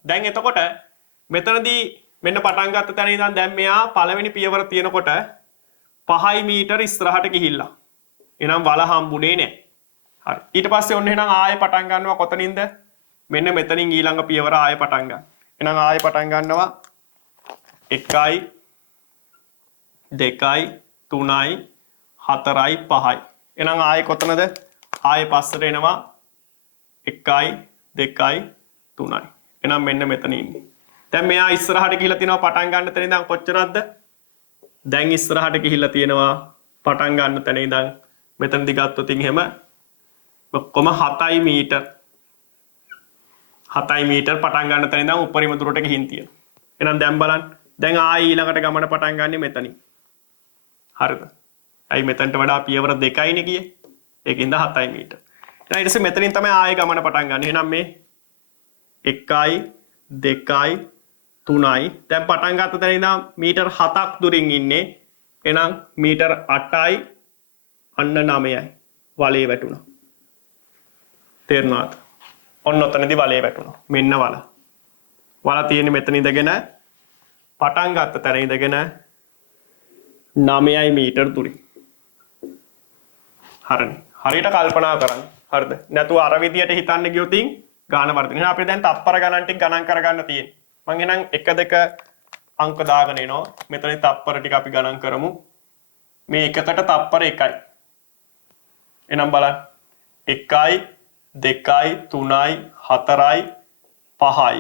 දැන් එතකොට මෙතනදී මෙන්න පටන් ගත්ත තැන ඉඳන් දැන් මෙයා පළවෙනි පියවර තියෙනකොට 5 මීටර ඉස්සරහට ගිහිල්ලා. එහෙනම් වල හම්බුනේ නැහැ. හරි. ඊට පස්සේ ඔන්න එහෙනම් ආයෙ පටන් ගන්නවා කොතනින්ද? මෙන්න මෙතනින් ඊළඟ පියවර ආයෙ පටන් ගන්න. එහෙනම් ආයෙ පටන් ගන්නවා 1යි 2යි 3යි 4යි 5යි. එහෙනම් ආයෙ කොතනද? ආයෙ පස්සට එනවා 1යි 2යි 3යි. එහෙනම් මෙන්න මෙතන ඉන්නේ. දැන් මෙයා ඉස්සරහට ගිහිල්ලා තිනවා පටන් ගන්න තැන ඉඳන් කොච්චරක්ද? දැන් ඉස්සරහට ගිහිල්ලා තියෙනවා පටන් ගන්න තැන ඉඳන් මෙතනදි ගත්තොත් එහෙම ඔක්කොම 7යි මීටර. 7යි මීටර පටන් ගන්න තැන ඉඳන් උඩරිම දුරට ගිහින් තියෙනවා. එහෙනම් දැන් බලන්න. දැන් ආයෙ ඊළඟට ගමන පටන් ගන්නෙ මෙතනින්. හරිද? අයි මෙතනට වඩා පියවර 2යිනේ ගියේ. ඒකින්ද 7යි මීටර. ඊට පස්සේ මෙතනින් තමයි ආයෙ ගමන පටන් ගන්න. එහෙනම් මේ 1යි 2යි 3යි දැන් පටන් ගත්ත තැන ඉඳන් මීටර් 7ක් දුරින් ඉන්නේ. එහෙනම් මීටර් 8යි අන්න 9යි වලේ වැටුණා. තේරුණාද? ඔන්න ඔතනදී වලේ වැටුණා. මෙන්න වල. වල තියෙන්නේ මෙතන ඉඳගෙන පටන් ගත්ත තැන ඉඳගෙන 9යි මීටර් දුරින්. හරිනේ. හරියට කල්පනා කරන්න. හරිද? නැතුව අර විදියට හිතන්න ගියොත් ගාන වර්ධනය. එහෙනම් අපිට දැන් තප්පර ගණන් ටික ගණන් කරගන්න තියෙන්නේ. මම එහෙනම් 1 2 අංක දාගෙන එනවා. මෙතන තප්පර ටික අපි ගණන් කරමු. මේ එකකට තප්පර 1යි. එහෙනම් බලන්න. 1යි 2යි 3යි 4යි 5යි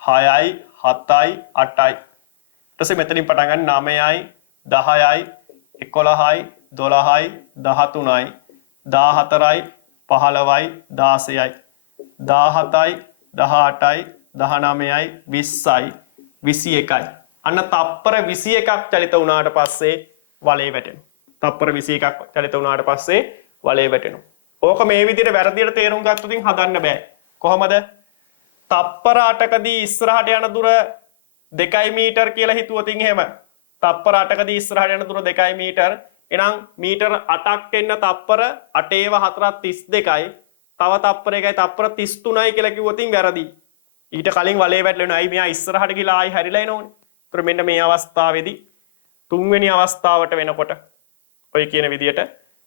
6යි 7යි 8යි. ඊට පස්සේ මෙතනින් පටන් ගන්න 9යි 10යි 11යි 12යි 13යි 14යි 15යි 16යි 17යි 18යි 19යි 20යි 21යි. අන්න තප්පර 21ක් චලිත වුණාට පස්සේ වලේ වැටෙනවා. තප්පර 21ක් චලිත වුණාට පස්සේ වලේ වැටෙනවා. ඕක මේ විදිහට වැරදියට තේරුම් ගත්තොත් හදන්න බෑ. කොහමද? තප්පර 8කදී ඉස්සරහට යන දුර 2 මීටර කියලා හිතුවොත් එහෙම. තප්පර 8කදී ඉස්සරහට යන දුර 2 මීටර. එහෙනම් මීටර 8ක් එන්න තප්පර 8 4 32යි. තව තප්පර එකයි තප්පර 33යි කියලා කිව්වොත් වැරදි. ඊට කලින් වලේ වැටෙනවා. අයි මෙයා ඉස්සරහට ගිහලා ආයි හැරිලා එනෝනේ. ඒතර මෙන්න මේ අවස්ථාවේදී තුන්වෙනි අවස්ථාවට වෙනකොට ඔය කියන විදියට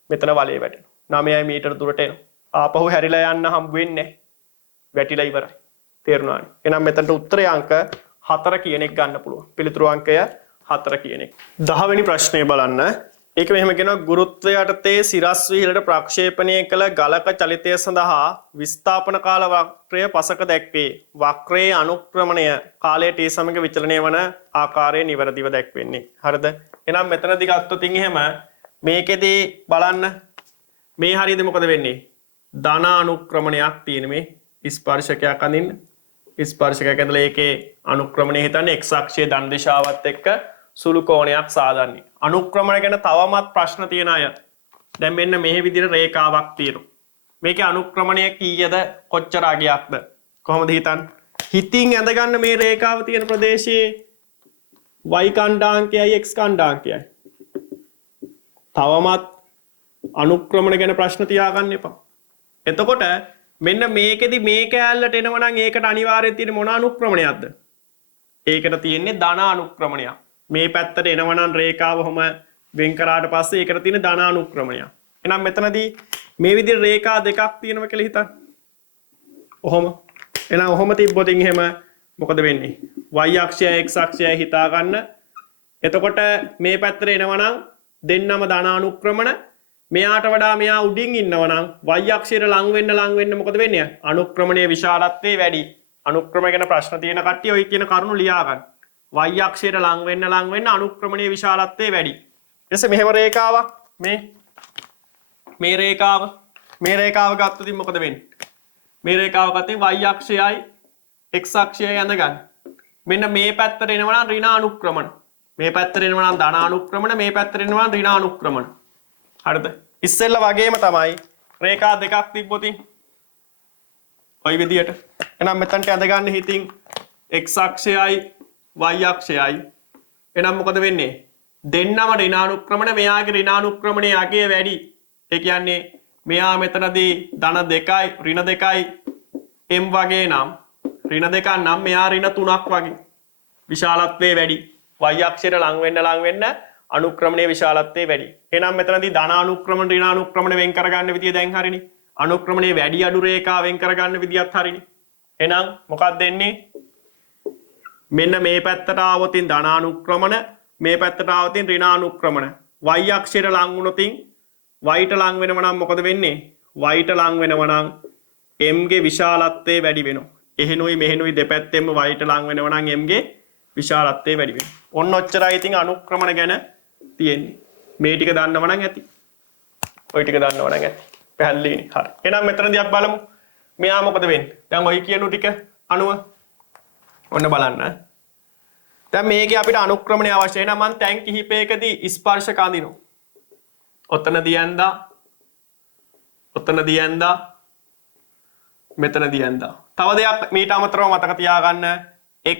මෙතන වලේ වැටෙනවා. 9යි මීටර දුරට එනවා. ආපහු හැරිලා යන්න හම්බ වෙන්නේ නැහැ. වැටිලා ඉවරයි. තේරුණානේ? එහෙනම් මෙතනට උත්තරය අංක 4 කියන එක ගන්න පුළුවන්. පිළිතුරු අංකය 4 කියන එක. 10 වෙනි ප්‍රශ්නේ බලන්න. ඒක මෙහෙම කියනවා ගුරුත්වය යටතේ සිරස් විහිළට ප්‍රක්ෂේපණය කළ ගලක චලිතය සඳහා විස්ථාපන කාල වක්‍රය පසක දැක්වේ. වක්‍රයේ අනුක්‍රමණය කාලයේ t සමග විචලනය වන ආකාරය නිවැරදිව දැක්වෙන්නේ. හරිද? එහෙනම් මෙතනදී ගත්තොත් එහෙම මේකෙදී බලන්න මේ හරියද මොකද වෙන්නේ? ධන අනුක්‍රමණයක් තියෙන මේ ස්පර්ශකයක් අඳින්න. ස්පර්ශකයක් ඇඳලා ඒකේ අනුක්‍රමණය හිතන්නේ x අක්ෂයේ ධන දිශාවත් එක්ක සුළු කෝණයක් සාදන්නේ. අනුක්‍රමණය ගැන තවමත් ප්‍රශ්න තියෙන අය. දැන් මෙන්න මේ විදිහට රේඛාවක් තියෙනවා. මේකේ අනුක්‍රමණය කීයද කොච්චර අගයක්ද? කොහොමද හිතන්නේ? හිතින් ඇඳ ගන්න මේ රේඛාව තියෙන ප්‍රදේශයේ y කණ්ඩාංකයයි x කණ්ඩාංකයයි. තවමත් අනුක්‍රමණ ගැන ප්‍රශ්න තියාගන්න එපා. එතකොට මෙන්න මේකෙදි මේ කෑල්ලට එනවා නම් ඒකට අනිවාර්යයෙන් තියෙන මොන අනුක්‍රමණයක්ද? ඒකට තියෙන්නේ ධන අනුක්‍රමණයක්. මේ පැත්තට එනවා නම් රේඛාව ඔහම වෙන් කරාට පස්සේ ඒකට තියෙන ධන අනුක්‍රමණයක්. එහෙනම් මෙතනදී මේ විදිහට රේඛා දෙකක් තියෙනවා කියලා හිතන්න. ඔහොම. එහෙනම් ඔහොම තිබ්බොත් එහෙම මොකද වෙන්නේ? y අක්ෂය x අක්ෂය හිතා ගන්න. එතකොට මේ පැත්තට එනවා නම් දෙන්නම ධන අනුක්‍රමණ. මෙයාට වඩා මෙයා උඩින් ඉන්නවා නම් y අක්ෂයට ලං වෙන්න මොකද වෙන්නේ? අනුක්‍රමණයේ විශාලත්වය වැඩි. අනුක්‍රම ගැන ප්‍රශ්න තියෙන කට්ටිය ඔය කියන කරුණු ලියා ගන්න. y අක්ෂයට ලං වෙන්න අනුක්‍රමණයේ විශාලත්වය වැඩි. ඊට පස්සේ මෙහෙම රේඛාවක් මේ රේඛාව ගත්තොත් මොකද වෙන්නේ? මේ රේඛාව ගත්තොත් y අක්ෂයයි x අක්ෂයයි ඇඳ ගන්න. මෙන්න මේ පැත්තට එනවා නම් ඍණ අනුක්‍රමණ. මේ පැත්තට එනවා නම් ධන අනුක්‍රමණ, මේ පැත්තට එනවා නම් ඍණ අනුක්‍රමණ. හරිද? ඉස්සෙල්ලා වගේම තමයි රේඛා දෙකක් තිබ්බොත් ඔය විදියට. එහෙනම් මෙතනට ඇඳ ගන්න හිතින් x අක්ෂයයි y අක්ෂයයි. එහෙනම් මොකද වෙන්නේ? දෙන්නම ඍණ අනුක්‍රමණ, මෙයාගේ ඍණ අනුක්‍රමණයේ අගය වැඩි. ඒ කියන්නේ මෙයා මෙතනදී ධන 2යි ඍණ 2යි m වගේ නම් ඍණ දෙකක් නම් මෙයා ඍණ 3ක් වගේ. විශාලත්වයේ වැඩි. y අක්ෂයට ලං වෙන්න අනුක්‍රමණයේ විශාලත්වයේ වැඩි. එහෙනම් මෙතනදී ධන අනුක්‍රමණ ඍණ අනුක්‍රමණ වෙන් කරගන්න විදිය දැන් හරිනේ. අනුක්‍රමණයේ වැඩි අඩු රේඛා වෙන් කරගන්න විදියත් හරිනේ. එහෙනම් මොකක්ද එන්නේ? මෙන්න මේ පැත්තට ආවොතින් ධන අනුක්‍රමණ, මේ පැත්තට ආවොතින් ඍණ අනුක්‍රමණ. y අක්ෂයට ලං වුණොතින් y ට ලං වෙනව නම් මොකද වෙන්නේ? y ට ලං වෙනව නම් m ගේ විශාලත්වය වැඩි වෙනවා. එහෙනුයි මෙහෙනුයි දෙපැත්තෙම y ට ලං වෙනව නම් m ගේ විශාලත්වය වැඩි වෙනවා. ඔන්න ඔච්චරයි ඉතින් අනුක්‍රමණ ගැන තියෙන්නේ. මේ ටික දන්නව නම් ඇති. ওই ටික දන්නව නම් ඇති. පැහැදිලිනේ. හරි. එහෙනම් මෙතනදී අපි බලමු. මෙයා මොකද වෙන්නේ? දැන් ඔයි කියනු ටික අනුව ඔන්න බලන්න. දැන් මේකේ අපිට අනුක්‍රමණය අවශ්‍යයි නම් මම තැන් කිහිපයකදී ස්පර්ශක අඳිනවා. ඔතනදී ඇඳා, ඔතනදී ඇඳා, මෙතනදී ඇඳා. තව දෙයක් මීට අමතරව මතක තියාගන්න. x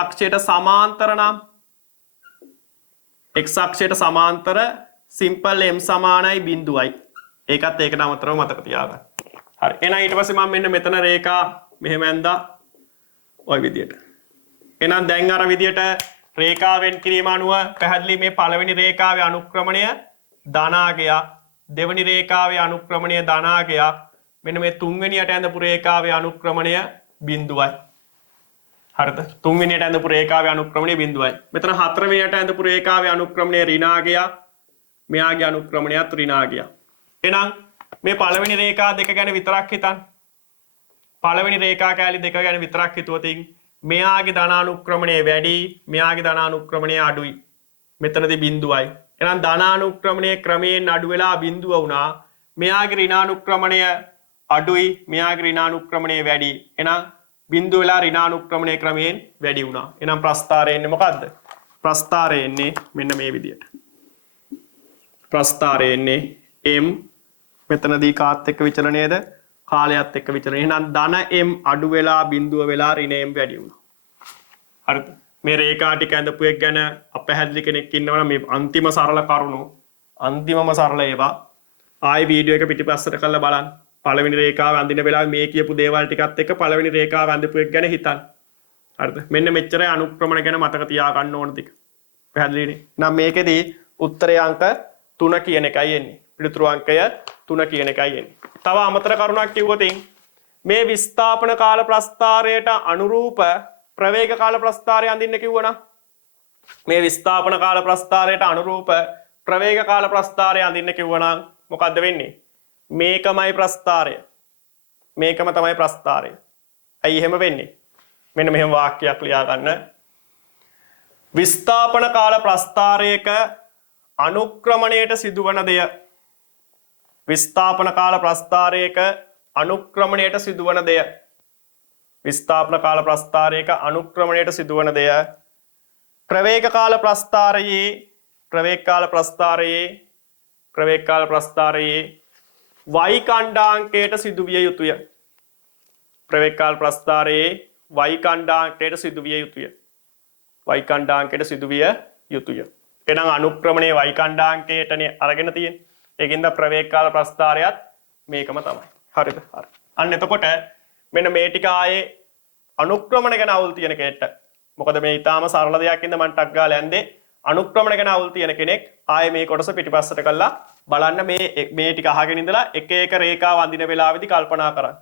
අක්ෂයට සමාන්තර නම් x අක්ෂයට සමාන්තර සිම්පල් m සමානයි බිඳුවයි. ඒකත් ඒකට අමතරව මතක තියාගන්න. හරි. එහෙනම් ඊට පස්සේ මම මෙන්න මෙතන රේඛා මෙහෙම ඇඳා ඔය විදියට. එහෙනම් දැන් අර විදියට රේඛාවෙන් කිරීම අනුව පැහැදිලි මේ පළවෙනි රේඛාවේ අනුක්‍රමණය ධනාගයක්, දෙවෙනි රේඛාවේ අනුක්‍රමණය ධනාගයක්, මෙන්න මේ තුන්වෙනියට ඇඳපු රේඛාවේ අනුක්‍රමණය බිඳුවයි. හරිද? තුන්වෙනියට ඇඳපු රේඛාවේ අනුක්‍රමණය බිඳුවයි. මෙතන හතරවෙනියට ඇඳපු රේඛාවේ අනුක්‍රමණය ඍණාගයක්, මෙයාගේ අනුක්‍රමණයත් ඍණාගයක්. එහෙනම් මේ පළවෙනි රේඛා දෙක ගැන විතරක් හිතන්න. පළවෙනි රේඛා කෑලි දෙක ගැන විතරක් හිතුවොතින් මෙයාගේ ධනානුක්‍රමණය වැඩි, මෙයාගේ ධනානුක්‍රමණය අඩුයි. මෙතනදී බිඳුවයි. එහෙනම් ධනානුක්‍රමණය ක්‍රමයෙන් අඩු වෙලා බිඳුව වුණා. මෙයාගේ ඍණානුක්‍රමණය අඩුයි, මෙයාගේ ඍණානුක්‍රමණය වැඩි. එහෙනම් බිඳුව වෙලා ඍණානුක්‍රමණය ක්‍රමයෙන් වැඩි වුණා. එහෙනම් ප්‍රස්ථාරය එන්නේ මොකද්ද? ප්‍රස්ථාරය එන්නේ මෙන්න මේ විදියට. ප්‍රස්ථාරය එන්නේ m මෙතනදී කාත් එක්ක විචලනයේද කාලයත් එක්ක විචලනය. එහෙනම් ධන m අඩු වෙලා බිඳුව වෙලා ඍණ m වැඩි වුණා. හරිද? මේ රේඛා ටික ඇඳපු එක ගැන අපැහැදිලි කෙනෙක් ඉන්නවනම් මේ අන්තිම සරල කරුණු අන්තිමම සරල ඒවා ආයි වීඩියෝ එක පිටිපස්සට කරලා බලන්න. පළවෙනි රේඛාව අඳින වෙලාවේ මේ කියපු දේවල් ටිකත් එක්ක පළවෙනි රේඛාව අඳපු එක ගැන හිතන්න. හරිද? මෙන්න මෙච්චරයි අනුක්‍රමණ ගැන මතක තියාගන්න ඕන ටික. පැහැදිලිනේ? නම් මේකෙදී උත්තරේ අංක 3 කියන එකයි එන්නේ. පිළිතුරු අංකය 3 කියන එකයි එන්නේ. තව අමතර කරුණක් කිව්වොත් මේ විස්ථාපන කාල ප්‍රස්ථාරයට අනුරූප ප්‍රවේග කාල ප්‍රස්ථාරය අඳින්න කිව්වනම් මේ විස්ථාපන කාල ප්‍රස්ථාරයට අනුරූප ප්‍රවේග කාල ප්‍රස්ථාරය අඳින්න කිව්වනම් මොකද්ද වෙන්නේ? මේකමයි ප්‍රස්ථාරය. මේකම තමයි ප්‍රස්ථාරය. ඇයි එහෙම වෙන්නේ? මෙන්න මෙහෙම වාක්‍යයක් ලියා ගන්න. විස්ථාපන කාල ප්‍රස්ථාරයක අනුක්‍රමණයට සිදුවන දෙය විස්ථාපන කාල ප්‍රස්ථාරයක අනුක්‍රමණයට සිදුවන දෙය විස්ථාපන කාල ප්‍රස්ථාරයක අනුක්‍රමණයට සිදුවන දෙය ප්‍රවේග කාල ප්‍රස්ථාරයේ y ඛණ්ඩාංකයට සිදුවිය යුතුය. ප්‍රවේග කාල ප්‍රස්ථාරයේ y ඛණ්ඩාංකයට සිදුවිය යුතුය. y ඛණ්ඩාංකයට සිදුවිය යුතුය. එහෙනම් අනුක්‍රමණයේ y ඛණ්ඩාංකයටනේ අරගෙන තියෙන්නේ. ඒකින්ද ප්‍රවේග කාල ප්‍රස්ථාරයත් මේකම තමයි. හරිද? හරි. අන්න එතකොට මෙන්න මේ ටික ආයේ අනුක්‍රමණ ගැන අවුල් තියෙන කෙනෙක්ට. මොකද මේ ඊටාම සරල දෙයක් ඉඳ මම ටක් ගාලා යන්නේ අනුක්‍රමණ ගැන අවුල් තියෙන කෙනෙක් ආයේ මේ කොටස පිටිපස්සට කරලා බලන්න මේ ටික අහගෙන ඉඳලා එක එක රේඛාව අඳින වෙලාවෙදි කල්පනා කරන්න.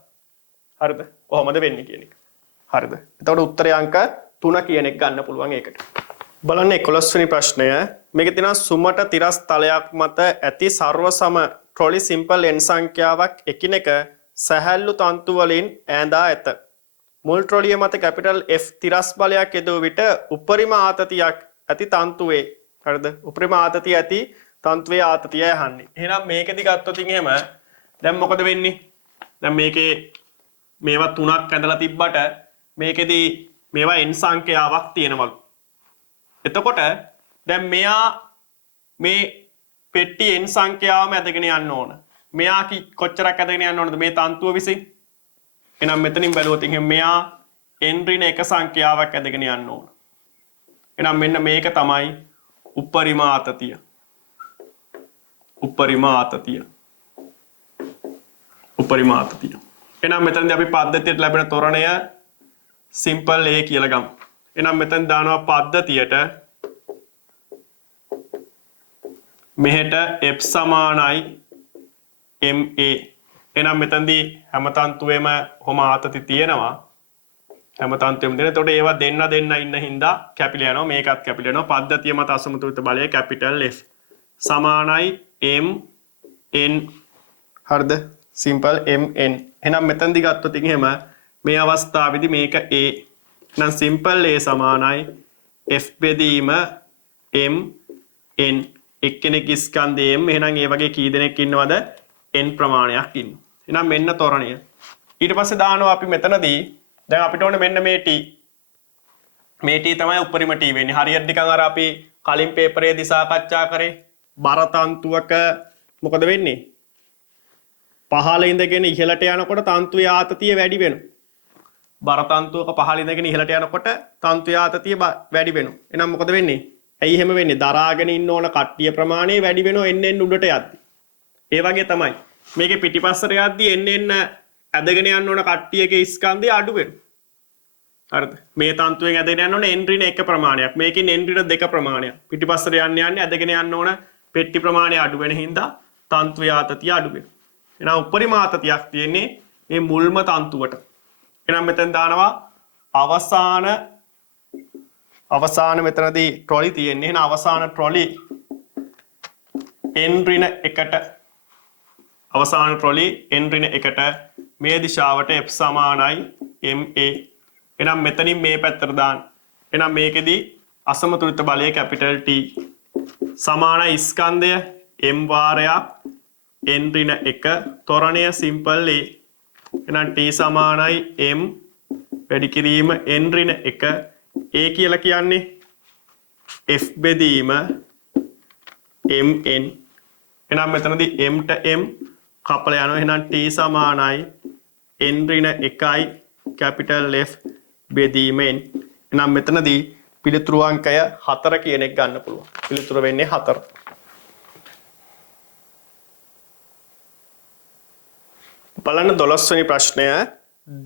හරිද? කොහොමද වෙන්නේ කියන එක. හරිද? එතකොට උත්තරය අංක 3 කියන එක ගන්න පුළුවන් ඒකට. බලන්න 11 වෙනි ප්‍රශ්නය. මේකේ තියෙනවා සුමට තිරස් තලයක් මත ඇති සර්ව සම ට්‍රොලි සිම්පල් n සංඛ්‍යාවක් එකිනෙක සැහැල්ලු තන්තු වලින් ඈඳා ඇත. මුල් ට්‍රොලිය මත කැපිටල් F තිරස් බලයක් යෙදුව විට උපරිම ආතතියක් ඇති තන්තුවේ හරිද? උපරිම ආතතිය ඇති තන්තුවේ ආතතිය යහන්නේ. එහෙනම් මේකෙදි ගත්තොත් එහෙම දැන් මොකද වෙන්නේ? දැන් මේකේ මේවා තුනක් ඇඳලා තිබ්බට මේකෙදි මේවා n සංඛ්‍යාවක් තියෙනවලු. එතකොට දැන් මෙයා මේ පෙට්ටි n සංඛ්‍යාවම ඇදගෙන යන්න ඕන. මෙයා කොච්චරක් ඇදගෙන යන්න ඕනද මේ තන්තුව විසින්? එහෙනම් මෙතනින් බැලුවොත් මෙයා n ඍණ 1 සංඛ්‍යාවක් ඇදගෙන යන්න ඕන. එහෙනම් මෙන්න මේක තමයි උපරිම ආතතිය. උපරිම ආතතිය. එහෙනම් මෙතනදී අපි පද්ධතියට ලැබෙන ත්වරණය සිම්පල් A කියලා ගමු. එහෙනම් මෙතන දානවා පද්ධතියට මෙහෙට F සමානයි MA. එහෙනම් මෙතනදී හැම තන්තුවේම කොහොම ආතති තියෙනවා. හැම තන්තුවෙම දෙන. එතකොට ඒවා දෙන්න ඉන්න හින්දා කැපිලා යනවා. මේකත් කැපිලා යනවා. පද්ධතිය මත අසමතුලිත බලය කැපිටල් F සමානයි MN. හරිද? Simple MN. එහෙනම් මෙතනදී ගත්තොත් එහෙම මේ අවස්ථාවේදී මේක A. එහෙනම් සිම්පල් A සමානයි F බෙදීම MN. එක්කෙනෙක් ස්කන්ධය M. එහෙනම් ඒ වගේ කී දෙනෙක් ඉන්නවද? N ප්‍රමාණයක් ඉන්නවා. එහෙනම් මෙන්න ත්වරණය. ඊට පස්සේ දානවා අපි මෙතනදී දැන් අපිට ඕනේ මෙන්න මේ T. මේ T තමයි උපරිම T වෙන්නේ. හරියට නිකන් අර අපි කලින් පේපරේදී සාකච්ඡා කරේ බර තන්තුවක මොකද වෙන්නේ? පහළ ඉඳගෙන ඉහළට යනකොට තන්තුවේ ආතතිය වැඩි වෙනවා. බර තන්තුවක පහළ ඉඳගෙන ඉහළට යනකොට තන්තුවේ ආතතිය වැඩි වෙනවා. එහෙනම් මොකද වෙන්නේ? ඇයි එහෙම වෙන්නේ? දරාගෙන ඉන්න ඕන කට්ටිය ප්‍රමාණය වැඩි වෙනවා එන්න උඩට යද්දි. ඒ වගේ තමයි. මේකේ පිටිපස්සට යද්දි එන්න ඇදගෙන යන්න ඕන කට්ටියගේ ස්කන්ධය අඩු වෙනවා. හරිද? මේ තන්තුවෙන් ඇදගෙන යන්න ඕන n ඍණ 1 ප්‍රමාණයක්. මේකෙන් n ඍණ 2 ප්‍රමාණයක්. පිටිපස්සට යන්නේ ඇදගෙන යන්න ඕන පෙට්ටි ප්‍රමාණය අඩු වෙන හින්දා තන්තුවේ ආතතිය අඩු වෙනවා. එහෙනම් උපරිම ආතතියක් තියෙන්නේ මේ මුල්ම තන්තුවට. එහෙනම් මෙතෙන් දානවා අවසාන මෙතනදී ට්‍රොලි තියෙන්නේ. එහෙනම් අවසාන ට්‍රොලි n ඍණ 1ට අවසාන ට්‍රොලි n ඍණ 1ට මේ දිශාවට F සමානයි MA. එහෙනම් මෙතනින් මේ පැත්තට දාන්න. එහෙනම් මේකෙදි අසමතුලිත බලය කැපිටල් T සමානයි ස්කන්ධය M වාරයක් n ඍණ 1 ත්වරණය සිම්පල් A. එහෙනම් T සමානයි M වැඩි කිරීම n ඍණ 1 A කියලා කියන්නේ F බෙදීම MN. එහෙනම් මෙතනදී M ට M කපලා යනවා. එහෙනම් T සමානයි n ඍණ 1යි කැපිටල් F බෙදීම n. එහෙනම් මෙතනදී පිළිතුරු අංකය 4 කියන එක ගන්න පුළුවන්. පිළිතුර වෙන්නේ 4. බලන්න 12 වෙනි ප්‍රශ්නය.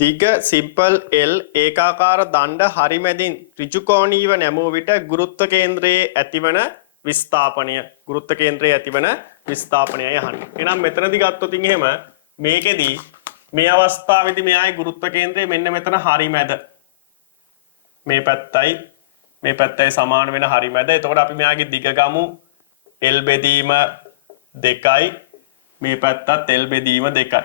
දිග සිම්පල් L ඒකාකාර දණ්ඩ හරිමැදින් ඍජු කෝණීව නැමුව විට ගුරුත්ව කේන්ද්‍රයේ ඇතිවන විස්ථාපනය. ගුරුත්ව කේන්ද්‍රයේ ඇතිවන විස්ථාපනයයි අහන්නේ. එහෙනම් මෙතනදී ගත්තොත් එහෙම මේකෙදී මේ අවස්ථාවේදී මෙයායි ගුරුත්ව කේන්ද්‍රය මෙන්න මෙතන හරි මැද. මේ පැත්තයි සමාන වෙන හරි මැද. එතකොට අපි මෙයාගේ දිග ගමු L බෙදීම 2යි. මේ පැත්තත් L බෙදීම 2යි.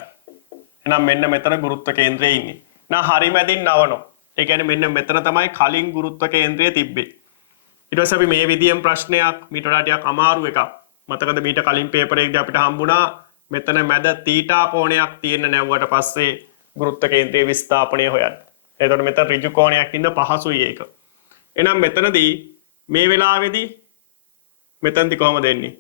එහෙනම් මෙන්න මෙතන ගුරුත්ව කේන්ද්‍රය ඉන්නේ. එහෙනම් හරි මැදින් නවනවා. ඒ කියන්නේ මෙන්න මෙතන තමයි කලින් ගුරුත්ව කේන්ද්‍රය තිබ්බේ. ඊට පස්සේ අපි මේ විදියෙන් ප්‍රශ්නයක් මීට වඩා ටිකක් අමාරු එකක්. මතකද මීට කලින් පේපර් එකේදී අපිට හම්බුණා මෙතන මැද තීටා කෝණයක් තියෙන නැවුවට පස්සේ ගුරුත්ව කේන්ද්‍රයේ විස්ථාපනය හොයන්න. එතකොට මෙතන ඍජු කෝණයක් ඉන්න පහසුයි ඒක. එහෙනම් මෙතනදී මේ වෙලාවේදී මෙතනදී කොහමද එන්නේ?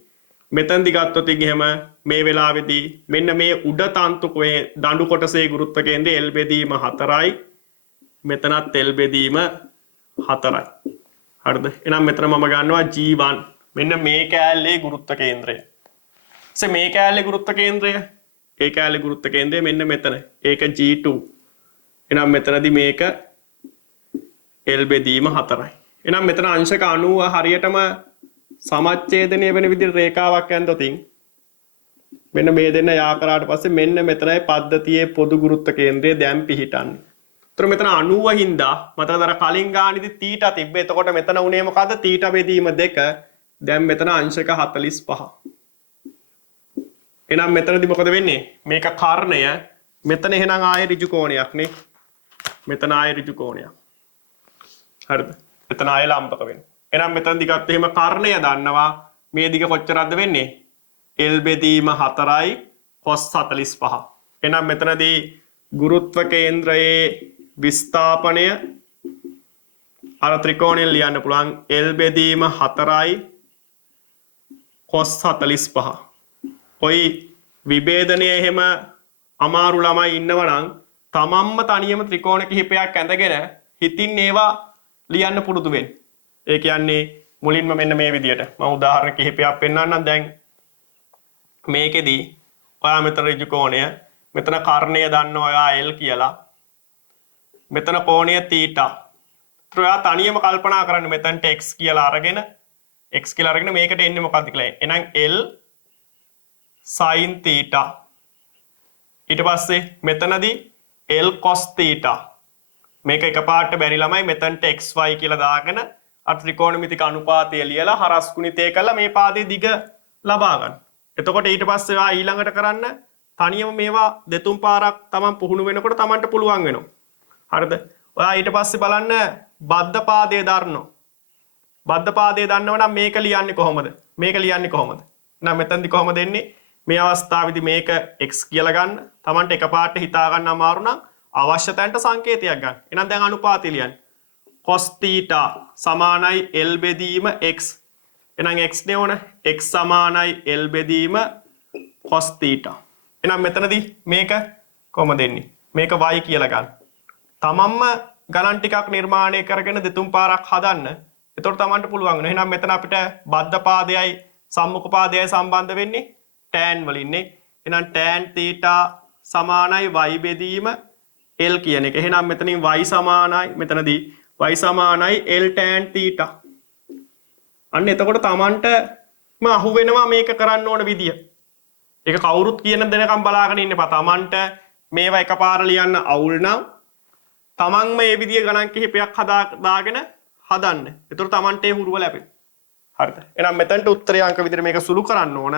මෙතනදී ගත්තොත් එහෙම මේ වෙලාවේදී මෙන්න මේ උඩ තන්තුකේ දඬු කොටසේ ගුරුත්ව කේන්ද්‍රය L බෙදීම 4යි. මෙතනත් L බෙදීම 4යි. හරිද? එහෙනම් මෙතන මම ගන්නවා G1. මෙන්න මේ කෑල්ලේ ගුරුත්ව කේන්ද්‍රය. මේ කෑල්ලේ ගුරුත්ව කේන්ද්‍රය ඒ කෑල්ලේ ගුරුත්ව කේන්ද්‍රය මෙන්න මෙතන. ඒක G2. එහෙනම් මෙතනදී මේක L බෙදීම 4යි. එහෙනම් මෙතන අංශක 90 හරියටම සමච්ඡේදනය වෙන විදිහට රේඛාවක් ඇඳොතින් මෙන්න මේ දෙන්න යා කරාට පස්සේ මෙන්න මෙතනයි පද්ධතියේ පොදු ගුරුත්ව කේන්ද්‍රය දැන් පිහිටන්නේ. ඒතර මෙතන 90 හින්දා මතකද අර කලින් ගානේදී තීටා තිබ්බේ. එතකොට මෙතන උනේ මොකද්ද? තීටා බෙදීම 2. දැන් මෙතන අංශක 45. එහෙනම් මෙතනදී මොකද වෙන්නේ? මේක කර්ණය. මෙතන එහෙනම් ආයේ ඍජු කෝණයක් නේ. මෙතන ආයේ ඍජු කෝණයක්. හරිද? මෙතන ආයේ ලම්බක වෙනවා. එහෙනම් මෙතනදී ගත්ත එහෙම කර්ණය දන්නවා. මේ දිග කොච්චරක්ද වෙන්නේ? L බෙදීම 4යි cos 45. එහෙනම් මෙතනදී ගුරුත්ව කේන්ද්‍රයේ විස්ථාපනය අර ත්‍රිකෝණයෙන් ලියන්න පුළුවන් L බෙදීම 4යි cos 45. ඔයි විභේදනය එහෙම අමාරු ළමයි ඉන්නවනම් තමන්ම තනියම ත්‍රිකෝණ කිහිපයක් ඇඳගෙන හිතින් ඒවා ලියන්න පුරුදු වෙන්න. ඒ කියන්නේ මුලින්ම මෙන්න මේ විදියට මම උදාහරණ කිහිපයක් පෙන්නන්නම්. දැන් මේකෙදී ඔයා මෙතන ඍජු කෝණය මෙතන කර්ණය දන්නවා ඔයා L කියලා. මෙතන කෝණය θ. ඔයා තනියම කල්පනා කරන්න මෙතනට x කියලා අරගෙන මේකට එන්නේ මොකක්ද කියලා. එහෙනම් L sin θ. ඊට පස්සේ මෙතනදී L cos θ. මේක එකපාරට බැරි ළමයි මෙතනට xy කියලා දාගෙන අර ත්‍රිකෝණමිතික අනුපාතය ලියලා හරස් ගුණිතය කරලා මේ පාදයේ දිග ලබා ගන්න. එතකොට ඊට පස්සේ ඔයා ඊළඟට කරන්න තනියම මේවා දෙතුන් පාරක් Taman පුහුණු වෙනකොට Tamanට පුළුවන් වෙනවා. හරිද? ඔයා ඊට පස්සේ බලන්න බද්ධ පාදයේ දරනවා. බද්ධ පාදයේ දන්නව නම් මේක ලියන්නේ කොහොමද? එහෙනම් මෙතනදී කොහොමද එන්නේ? මේ අවස්ථාවේදී මේක x කියලා ගන්න. Tamanට එකපාරට හිතා ගන්න අමාරු නම් අවශ්‍ය තැනට සංකේතයක් ගන්න. එහෙනම් දැන් අනුපාතය ලියන්න. cos θ සමානයි L බෙදීම x. එහෙනම් x නේ ඕන. x සමානයි L බෙදීම cos θ. එහෙනම් මෙතනදී මේක කොහොමද එන්නේ? මේක y කියලා ගන්න. තමන්ම ගණන් ටිකක් නිර්මාණය කරගෙන දෙතුන් පාරක් හදන්න. එතකොට තමන්ට පුළුවන් වෙනවා. එහෙනම් මෙතන අපිට බද්ධ පාදයයි සම්මුඛ පාදයයි සම්බන්ධ වෙන්නේ tan වලින්නේ. එහෙනම් tan θ සමානයි y බෙදීම L කියන එක. එහෙනම් මෙතනින් y සමානයි මෙතනදී y සමානයි L tan θ. අන්න එතකොට තමන්ටම අහු වෙනවා මේක කරන්න ඕන විදිය. ඒක කවුරුත් කියන දෙනකම් බලාගෙන ඉන්න එපා. තමන්ට මේවා එකපාර ලියන්න අවුල් නම් තමන්ම මේ විදිය ගණන් කිහිපයක් දාගෙන හදන්න. එතකොට තමන්ට ඒ හුරුව ලැබෙයි. හරිද? එහෙනම් මෙතනට උත්තරය අංක විදිහට මේක සුළු කරන්න ඕන.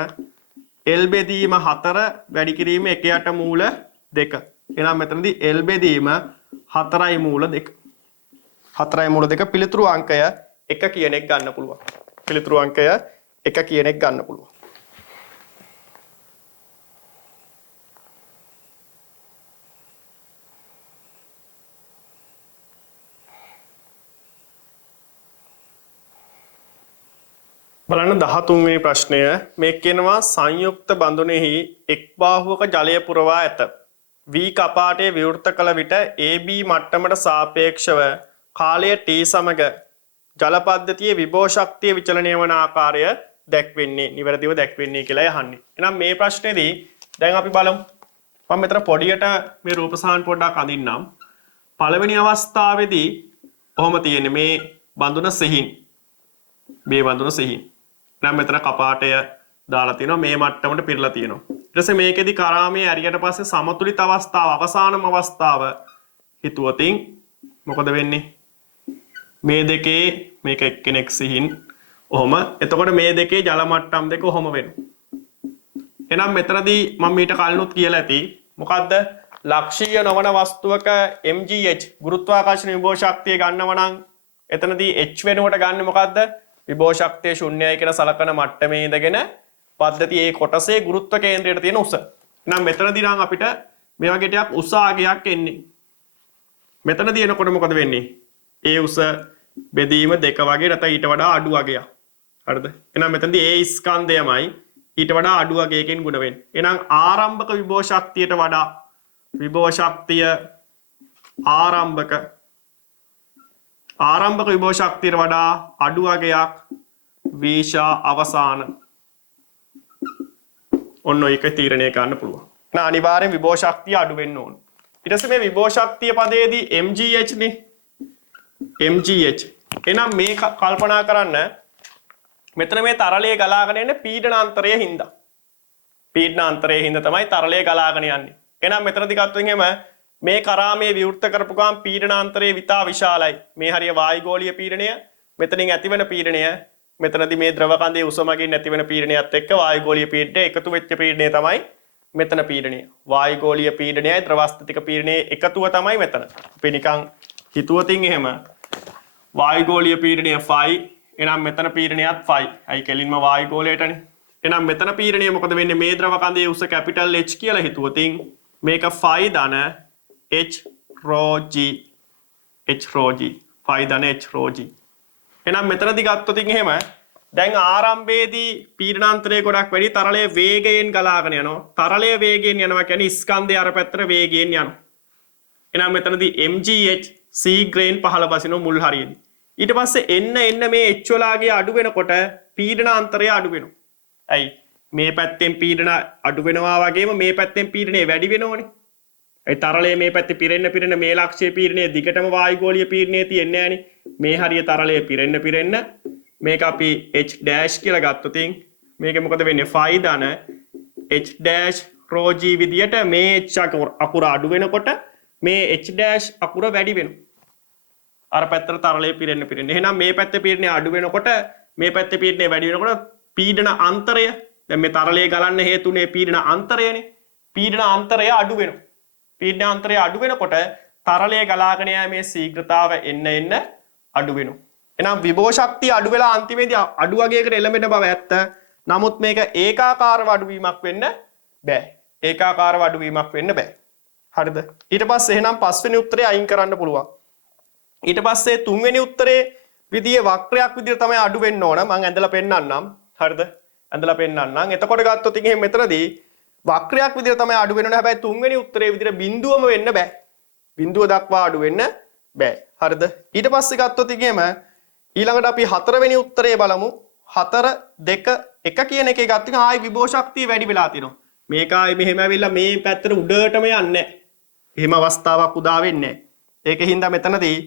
L බෙදීම 4 වැඩි කිරීම 1 යට මූල 2. එහෙනම් මෙතනදී L බෙදීම 4යි මූල 2. 4යි මූල 2 පිළිතුරු අංකය 1 කියන එක ගන්න පුළුවන්. පිළිතුරු අංකය 1 කියන එක ගන්න පුළුවන්. බලන්න 13 වෙනි ප්‍රශ්නය. මේ කියනවා සංයුක්ත බඳුනේහි එක් බාහුවක ජලය පුරවා ඇත. V කපාටයේ විවෘත කළ විට AB මට්ටමට සාපේක්ෂව කාලය T සමග ජල පද්ධතියේ විභව ශක්තිය විචලනය වන ආකාරය දැක්වෙන්නේ නිවැරදිව දැක්වෙන්නේ කියලා අහන්නේ. එහෙනම් මේ ප්‍රශ්නේදී දැන් අපි බලමු. මම මෙතන පොඩියට මේ රූපසාහන පොඩ්ඩක් අඳින්නම්. පළවෙනි අවස්ථාවේදී කොහොම තියෙන්නේ මේ බඳුන සිහින්. මේ බඳුන සිහින්. නම් මෙතන කපාටය දාලා තිනවා මේ මට්ටමට පිරලා තියෙනවා. ඊට පස්සේ මේකෙදි කරාමයේ ඇරියට පස්සේ සමතුලිත අවස්ථාව අවසානම අවස්ථාව හිතුවතින් මොකද වෙන්නේ? මේ දෙකේ මේක එක්කෙනෙක් සිහින් ඔහොම. එතකොට මේ දෙකේ ජල මට්ටම් දෙක ඔහොම වෙනවා. එහෙනම් මෙතනදී මම ඊට කලිනුත් කියලා ඇති මොකද්ද? ලක්ෂීය නොවන වස්තුවක mgh ගුරුත්වාකර්ෂණ විභව ශක්තිය ගන්නව නම් එතනදී h වෙනුවට ගන්න මොකද්ද? විභව ශක්තිය ශුන්‍යයි කියන සලකන මට්ටමේ ඉඳගෙන පද්ධතියේ කොටසේ ගුරුත්ව කේන්ද්‍රයට තියෙන උස. එහෙනම් මෙතනදී නම් අපිට මේ වගේ ටිකක් උස ආගයක් එන්නේ. මෙතනදී එනකොට මොකද වෙන්නේ? ඒ උස බෙදීම 2 වගේ නැත්නම් ඊට වඩා අඩු වගයක්. හරිද? එහෙනම් මෙතනදී ඒ ස්කන්ධයමයි ඊට වඩා අඩු වගයකින් ගුණ වෙන්නේ. එහෙනම් ආරම්භක විභව ශක්තියට වඩා විභව ශක්තිය ආරම්භක විභව ශක්තියට වඩා අඩු වගයක් වීශා අවසාන. ඔන්න ඒක තීරණය කරන්න පුළුවන්. නා අනිවාර්යෙන් විභව ශක්තිය අඩු වෙන්න ඕන. ඊට පස්සේ මේ විභව ශක්තිය පදයේදී mgh නේ. mgh. එහෙනම් මේ කල්පනා කරන්න මෙතන මේ තරලයේ ගලාගෙන යන්නේ පීඩනාන්තරයේ හින්දා. පීඩනාන්තරයේ හින්දා තමයි තරලයේ ගලාගෙන යන්නේ. එහෙනම් මෙතනදී ගත්තොත් එහෙම මේ කරාමයේ විවෘත කරපු ගමන් පීඩනාන්තරයේ විතා විශාලයි. මේ හරිය වායුගෝලීය පීඩනය මෙතනින් ඇතිවන පීඩනය මෙතනදී මේ ද්‍රව කඳේ උස මගින් ඇතිවන පීඩනයත් එක්ක වායුගෝලීය පීඩනය එකතු වෙච්ච පීඩනය තමයි මෙතන පීඩනය. වායුගෝලීය පීඩනයයි ද්‍රවස්ථිතික පීඩනයේ එකතුව තමයි මෙතන. අපි නිකන් හිතුවතින් එහෙම වායුගෝලීය පීඩනය ෆයි එහෙනම් මෙතන පීඩනයත් ෆයි. අයි කෙලින්ම වායුගෝලයටනේ. එහෙනම් මෙතන පීඩනය මොකද වෙන්නේ? මේ ද්‍රව කඳේ උස කැපිටල් H කියලා හිතුවතින් මේක ෆයි ධන h rho g ෆයි ධන h rho g. එහෙනම් මෙතනදී ගත්තොත් එහෙම දැන් ආරම්භයේදී පීඩනාන්තරය ගොඩක් වැඩි තරලයේ වේගයෙන් ගලාගෙන යනවා. තරලයේ වේගයෙන් යනවා කියන්නේ ස්කන්ධය අර පැත්තට වේගයෙන් යනවා. එහෙනම් මෙතනදී mgh c ග්‍රේන් පහළ බසින මුල් හරියේදී. ඊට පස්සේ එන්න මේ h වලාගේ අඩු වෙනකොට පීඩනාන්තරය අඩු වෙනවා. ඇයි? මේ පැත්තෙන් පීඩන අඩු වෙනවා වගේම මේ පැත්තෙන් පීඩනය වැඩි වෙනවනේ. ඒ තරලයේ මේ පැත්තේ පිරෙන්න මේ ලක්ෂයේ පීඩනය දිගටම වායුගෝලීය පීඩනය තියෙන්නේ නැහනේ. මේ හරිය තරලයේ පිරෙන්න මේක අපි h dash කියලා ගත්තොත් මේක මොකද වෙන්නේ phi ධන h dash rho g විදියට මේ h අකුර අඩු වෙනකොට මේ h dash අකුර වැඩි වෙනවා. අර පැත්තට තරලයේ පිරෙන්න. එහෙනම් මේ පැත්තේ පීඩනය අඩු වෙනකොට මේ පැත්තේ පීඩනය වැඩි වෙනකොට පීඩන අන්තරය දැන් මේ තරලයේ ගලන්න හේතුනේ පීඩන අන්තරයනේ. පීඩන අන්තරය අඩු වෙනවා. පීඩන අන්තරය අඩු වෙනකොට තරලයේ ගලාගෙන යෑමේ ශීඝ්‍රතාව එන්න අඩු වෙනවා. එහෙනම් විභව ශක්තිය අඩු වෙලා අන්තිමේදී අඩු වගයකට එළඹෙන බව ඇත්ත. නමුත් මේක ඒකාකාරව අඩුවීමක් වෙන්න බෑ. ඒකාකාරව අඩුවීමක් වෙන්න බෑ. හරිද? ඊට පස්සේ එහෙනම් පස්වෙනි උත්තරේ අයින් කරන්න පුළුවන්. ඊට පස්සේ තුන්වෙනි උත්තරේ විදියේ වක්‍රයක් විදියට තමයි අඩු වෙන්න ඕන. මම ඇඳලා පෙන්නන්නම්. හරිද? ඇඳලා පෙන්නන්නම්. එතකොට ගත්තොත් ඉතින් මෙතනදී වක්‍රයක් විදියට තමයි අඩු වෙන්න ඕන. හැබැයි තුන්වෙනි උත්තරේ විදියට බිඳුවම වෙන්න බෑ. බිඳුව දක්වා අඩු වෙන්න බෑ. හරිද? ඊට පස්සේ ගත්තොත් ඉතින් ඊළඟට අපි හතරවෙනි උත්තරේ බලමු. 4 2 1 කියන එකේ ගත්තොත් ආයි විභව ශක්තිය වැඩි වෙලා තියෙනවා. මේක ආයි මෙහෙම ඇවිල්ලා මේ පැත්තට උඩටම යන්නේ නැහැ. එහෙම අවස්ථාවක් උදා වෙන්නේ නැහැ. ඒකෙන් හින්දා මෙතනදී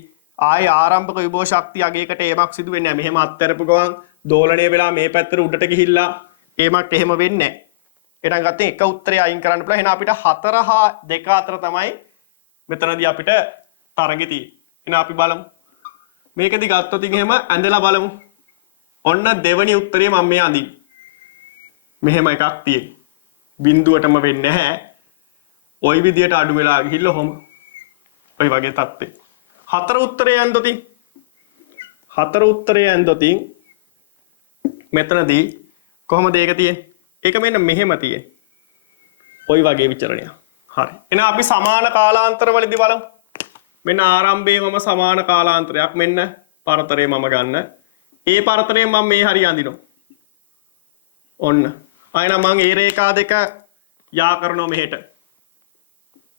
ආයි ආරම්භක විභව ශක්තිය අගයකට ඒමක් සිදු වෙන්නේ නැහැ. මෙහෙම අත්තරපු ගමන් දෝලණය වෙලා මේ පැත්තට උඩට ගිහිල්ලා ඒමක් එහෙම වෙන්නේ නැහැ. එහෙනම් ගත්තේ එක උත්තරය අයින් කරන්න පුළුවන්. එහෙනම් අපිට 4 හා 2 අතර තමයි මෙතනදී අපිට තරගෙ තියෙන්නේ. එහෙනම් අපි බලමු. මේකදී ගත්තොත් එහෙම ඇඳලා බලමු. ඔන්න දෙවෙනි උත්තරේ මම මේ අඳින්නේ. මෙහෙම එකක් තියෙන්නේ. බිඳුවටම වෙන්නේ නැහැ. ওই විදියට අඩු වෙලා ගිහිල්ලා ඔහොම ඔය වගේ තත්ත්වේ. හතර උත්තරේ ඇඳොතින් මෙතනදී කොහොමද ඒක තියෙන්නේ? ඒක මෙන්න මෙහෙම තියෙන්නේ. ওই වගේ විචලනයක්. හරි. එහෙනම් අපි සමාන කාලාන්තරවලදී බලමු. මෙන්න ආරම්භයේ මම සමාන කාලාන්තරයක් මෙන්න පරතරය මම ගන්න. ඒ පරතරයෙන් මම මේ හරිය අඳිනවා. ඔන්න. අයනම් මම ඒ රේඛා දෙක යා කරනවා මෙහෙට.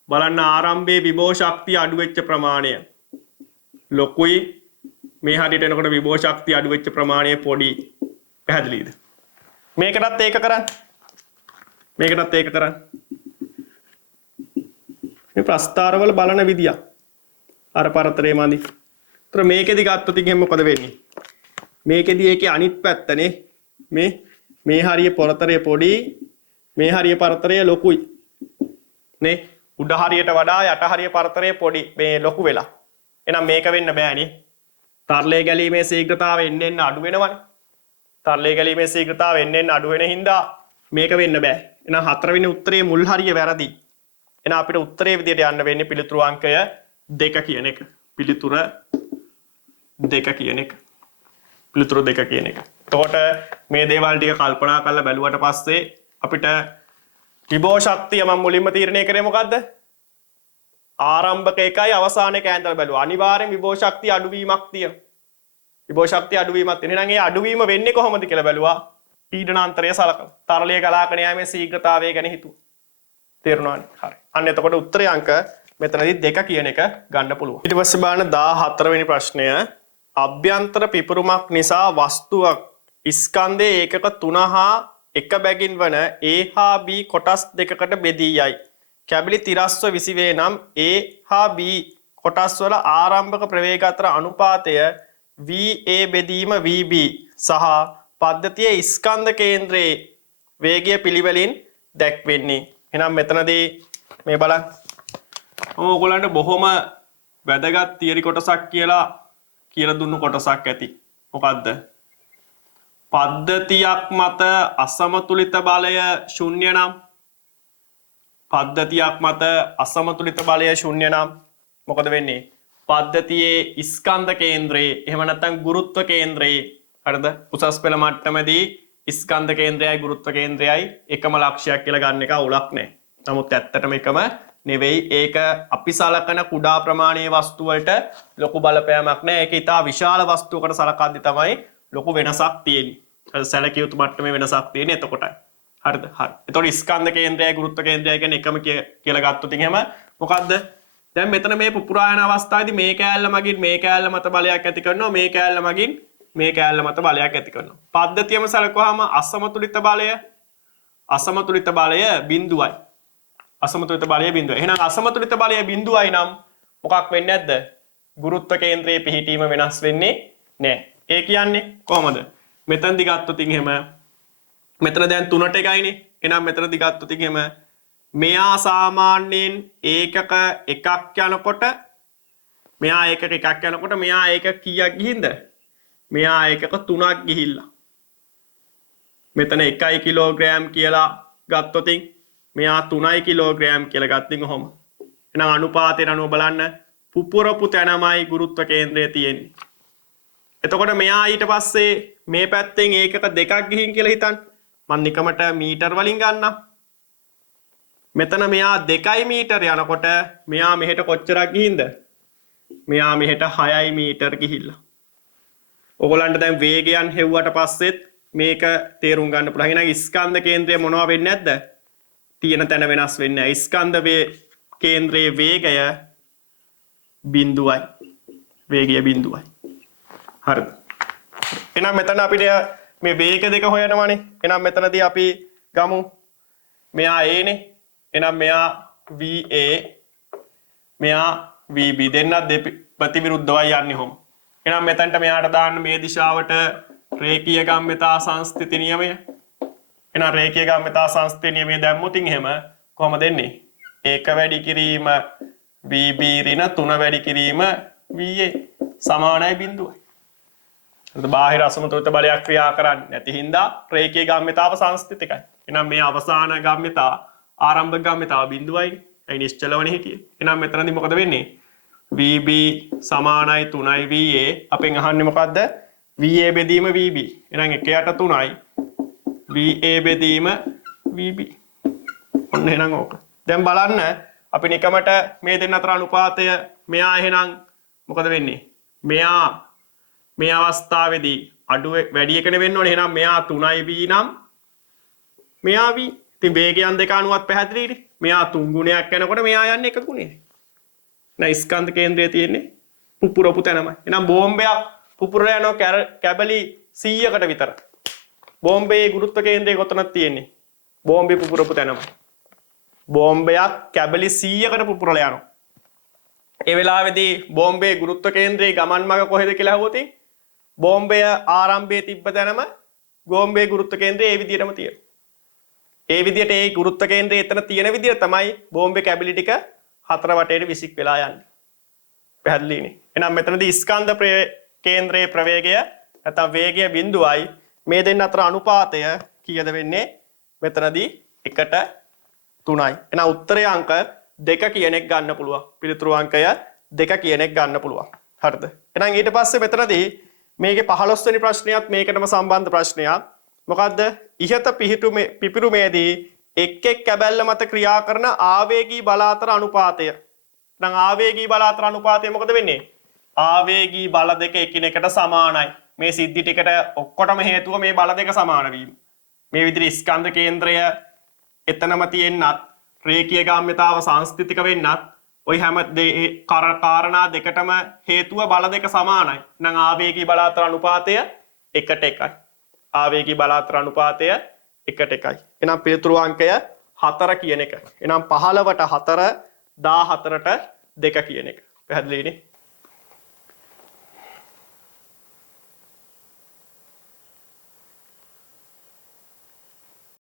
බලන්න ආරම්භයේ විභව ශක්තිය අඩු වෙච්ච ප්‍රමාණය ලොකුයි. මේ හරියට එනකොට විභව ශක්තිය අඩු වෙච්ච ප්‍රමාණය පොඩි. පැහැදිලිද? මේකටත් ඒක කරන්න. මේ ප්‍රස්ථාරවල බලන විදිය. අර පරතරේ මදි. ඒතර මේකෙදි ගත්තොත් ඉතින් මොකද වෙන්නේ? මේකෙදි ඒකේ අනිත් පැත්තනේ මේ හරිය පරතරය පොඩි, මේ හරිය පරතරය ලොකුයි. නේ? උඩ හරියට වඩා යට හරිය පරතරය පොඩි මේ ලොකු වෙලා. එහෙනම් මේක වෙන්න බෑනේ. තරලයේ ගැලීමේ ශීඝ්‍රතාවය එන්න අඩු වෙනවනේ. තරලයේ ගැලීමේ ශීඝ්‍රතාවය එන්න අඩු වෙන හින්දා මේක වෙන්න බෑ. එහෙනම් හතරවෙනි උත්තරේ මුල් හරිය වැරදි. එහෙනම් අපිට උත්තරේ විදියට යන්න වෙන්නේ පිළිතුරු අංකය 2 කියන එක. පිළිතුර 2 කියන එක. එතකොට මේ දේවල් ටික කල්පනා කරලා බැලුවට පස්සේ අපිට විභව ශක්තිය මම මුලින්ම තීරණය කරේ මොකද්ද? ආරම්භක එකයි අවසාන එක ඇඳලා බැලුවා. අනිවාර්යෙන් විභව ශක්තිය අඩුවීමක් තියෙනවා. විභව ශක්තිය අඩුවීමක් තියෙනවා. එහෙනම් ඒ අඩුවීම වෙන්නේ කොහොමද කියලා බැලුවා. පීඩනාන්තරය සලකලා. තරලයේ ගලාගෙන යෑමේ ශීඝ්‍රතාවය ගැන හිතුවා. තේරුණානේ? හරි. අන්න එතකොට උත්තරේ අංක මෙතනදී 2 කියන එක ගන්න පුළුවන්. ඊට පස්සේ බලන්න 14 වෙනි ප්‍රශ්නය. අභ්‍යන්තර පිපුරුමක් නිසා වස්තුවක් ස්කන්ධයේ ඒකක 3 හා 1 බැගින් වන A හා B කොටස් දෙකකට බෙදී යයි. කැබලි තිරස්ව විසිවේ නම් A හා B කොටස් වල ආරම්භක ප්‍රවේග අතර අනුපාතය VA බෙදීම VB සහ පද්ධතියේ ස්කන්ධ කේන්ද්‍රයේ වේගය පිළිවෙලින් දැක්වෙන්නේ. එහෙනම් මෙතනදී මේ බලන්න. ඕගොල්ලන්ට බොහොම වැදගත් තියරි කොටසක් කියලා දුන්නු කොටසක් ඇති. මොකද්ද? පද්ධතියක් මත අසමතුලිත බලය ශුන්‍ය නම් මොකද වෙන්නේ? පද්ධතියේ ස්කන්ධ කේන්ද්‍රයේ එහෙම නැත්නම් ගුරුත්ව කේන්ද්‍රයේ හරිද? උසස් පෙළ මට්ටමේදී ස්කන්ධ කේන්ද්‍රයයි ගුරුත්ව කේන්ද්‍රයයි එකම ලක්ෂයක් කියලා ගන්න එක අවුලක් නැහැ. නමුත් ඇත්තටම එකම නෙවෙයි. ඒක අපි සලකන කුඩා ප්‍රමාණයේ වස්තු වලට ලොකු බලපෑමක් නැහැ. ඒක ඊටා විශාල වස්තුවකට සලකද්දි තමයි ලොකු වෙනසක් තියෙන්නේ. සැලකිය යුතු මට්ටමේ වෙනසක් තියෙන්නේ එතකොටයි. හරිද? හරි. එතකොට ස්කන්ධ කේන්ද්‍රයයි ගුරුත්ව කේන්ද්‍රයයි කියන්නේ එකම කියලා ගත්තොත් එහෙම මොකද්ද? දැන් මෙතන මේ පුපුරායන අවස්ථාවේදී මේ කෑල්ල මගින් මේ කෑල්ල මත බලයක් ඇති කරනවා. මේ කෑල්ල මගින් මේ කෑල්ල මත බලයක් ඇති කරනවා. පද්ධතියම සලකුවාම අසමතුලිත බලය අසමතුලිත බලය බිඳුවයි. අසමතුලිත බලය බිඳුවයි. එහෙනම් අසමතුලිත බලය බිඳුවයි නම් මොකක් වෙන්නේ නැද්ද? ගුරුත්ව කේන්ද්‍රයේ පිහිටීම වෙනස් වෙන්නේ නැහැ. ඒ කියන්නේ කොහොමද? මෙතනදි ගත්තොත් එහෙම මෙතන දැන් 3ට එකයිනේ. එහෙනම් මෙතනදි ගත්තොත් එහෙම මෙයා සාමාන්‍යයෙන් ඒකක එකක් යනකොට මෙයා ඒකක එකක් යනකොට මෙයා ඒක කීයක් ගිහින්ද? මෙයා ඒකක 3ක් ගිහිල්ලා. මෙතන 1 කිලෝග්‍රෑම් කියලා ගත්තොත් මෙයා 3 කිලෝග්‍රෑම් කියලා ගත්තින් කොහොම. එහෙනම් අනුපාතයට අනුව බලන්න පුපුරපු තැනමයි ගුරුත්ව කේන්ද්‍රය තියෙන්නේ. එතකොට මෙයා ඊට පස්සේ මේ පැත්තෙන් ඒකක දෙකක් ගිහින් කියලා හිතන්න. මම නිකමට මීටර් වලින් ගන්නම්. මෙතන මෙයා 2 මීටර යනකොට මෙයා මෙහෙට කොච්චරක් ගිහින්ද? මෙයා මෙහෙට 6 මීටර ගිහිල්ලා. ඔයගොල්ලන්ට දැන් වේගයන් හෙව්වට පස්සෙත් මේක තේරුම් ගන්න පුළුවන්. එහෙනම් ස්කන්ධ කේන්ද්‍රය මොනවා වෙන්නේ නැද්ද? තියෙන තැන වෙනස් වෙන්නේ නැහැ. ස්කන්ධ කේන්ද්‍රයේ වේගය බිඳුවයි. වේගය බිඳුවයි. හරිද? එහෙනම් මෙතන අපිට මේ වේග දෙක හොයනවානේ. එහෙනම් මෙතනදී අපි ගමු මෙයා A නේ. එහෙනම් මෙයා VA මෙයා VB දෙන්නත් ප්‍රතිවිරුද්ධවයි යන්නේ කොහොම. එහෙනම් මෙතනට මෙයාට දාන්න මේ දිශාවට රේඛීය ගම්‍යතා සංස්ථිති නියමය. එහෙනම් රේඛීය ගම්‍යතා සංස්ථිති නියමය දැම්මොත් එහෙම කොහොමද එන්නේ? 1 වැඩි කිරීම VB ඍණ 3 වැඩි කිරීම VA සමානයි බිඳුවයි. හරිද? බාහිර අසමතුලිත බලයක් ක්‍රියා කරන්නේ නැති හින්දා රේඛීය ගම්‍යතාව සංස්ථිතිකයි. එහෙනම් මේ අවසාන ගම්‍යතා ආරම්භක ගම්‍යතාව බිඳුවයි. ඒ නිශ්චලවනේ හිටියේ. එහෙනම් මෙතනදී මොකද වෙන්නේ? VB සමානයි 3යි VA. අපෙන් අහන්නේ මොකද්ද? VA බෙදීම VB. එහෙනම් 1යට 3යි. VA බෙදීම VB. ඔන්න එහෙනම් ඕක. දැන් බලන්න අපි නිකමට මේ දෙන්න අතර අනුපාතය මෙයා එහෙනම් මොකද වෙන්නේ? මෙයා මේ අවස්ථාවේදී අඩු වැඩි එකනේ වෙන්න ඕනේ. එහෙනම් මෙයා 3යි V නම් මෙයා V. ඉතින් වේගයන් දෙක අනුවත් පැහැදිලිනේ. මෙයා 3 ගුණයක් යනකොට මෙයා යන්නේ 1 ගුණයක්. එහෙනම් ස්කන්ධ කේන්ද්‍රය තියෙන්නේ පුපුරපු තැනමයි. එහෙනම් බෝම්බයක් පුපුරලා යනවා කැබලි 100කට විතර. බෝම්බේ ගුරුත්ව කේන්ද්‍රය කොතනද තියෙන්නේ? බෝම්බේ පුපුරපු තැනමයි. බෝම්බයක් කැබලි 100කට පුපුරලා යනවා. ඒ වෙලාවේදී බෝම්බේ ගුරුත්ව කේන්ද්‍රයේ ගමන් මඟ කොහෙද කියලා අහුවොත් බෝම්බය ආරම්භයේ තිබ්බ තැනම බෝම්බේ ගුරුත්ව කේන්ද්‍රය ඒ විදිහටම තියෙනවා. ඒ විදිහට ඒ ගුරුත්ව කේන්ද්‍රය එතන තියෙන විදිහ තමයි බෝම්බේ කැබලි ටික හතර වටේට විසික් වෙලා යන්නේ. පැහැදිලිනේ. එහෙනම් මෙතනදී ස්කන්ධ කේන්ද්‍රයේ ප්‍රවේගය නැත්නම් වේගය බිඳුවයි. මේ දෙන්න අතර අනුපාතය කීයද වෙන්නේ? මෙතනදී 1ට 3යි. එහෙනම් උත්තරයේ අංක 2 කියන එක ගන්න පුළුවන්. පිළිතුරු අංකය 2 කියන එක ගන්න පුළුවන්. හරිද? එහෙනම් ඊට පස්සේ මෙතනදී මේකේ 15 වෙනි ප්‍රශ්නයත් මේකටම සම්බන්ධ ප්‍රශ්නයක්. මොකද්ද? ඉහත පිපිරුමේදී එක් කැබැල්ල මත ක්‍රියා කරන ආවේගී බල අතර අනුපාතය. එහෙනම් ආවේගී බල අතර අනුපාතය මොකද වෙන්නේ? ආවේගී බල දෙක එකිනෙකට සමානයි. මේ සිද්ධි ටිකට ඔක්කොටම හේතුව මේ බල දෙක සමාන වීම. මේ විදිහට ස්කන්ධ කේන්ද්‍රය එතනම තියෙන්නත් රේඛීය ගාම්‍යතාව සංස්ථිතික වෙන්නත් ওই හැම කාරණා දෙකටම හේතුව බල දෙක සමානයි. එහෙනම් ආවේගී බල අතර අනුපාතය 1ට 1යි. ආවේගී බල අතර අනුපාතය 1ට 1යි. එහෙනම් පිළිතුරු අංකය 4 කියන එක. එහෙනම් 15ට 4 14ට 2 කියන එක. පැහැදිලිනේ?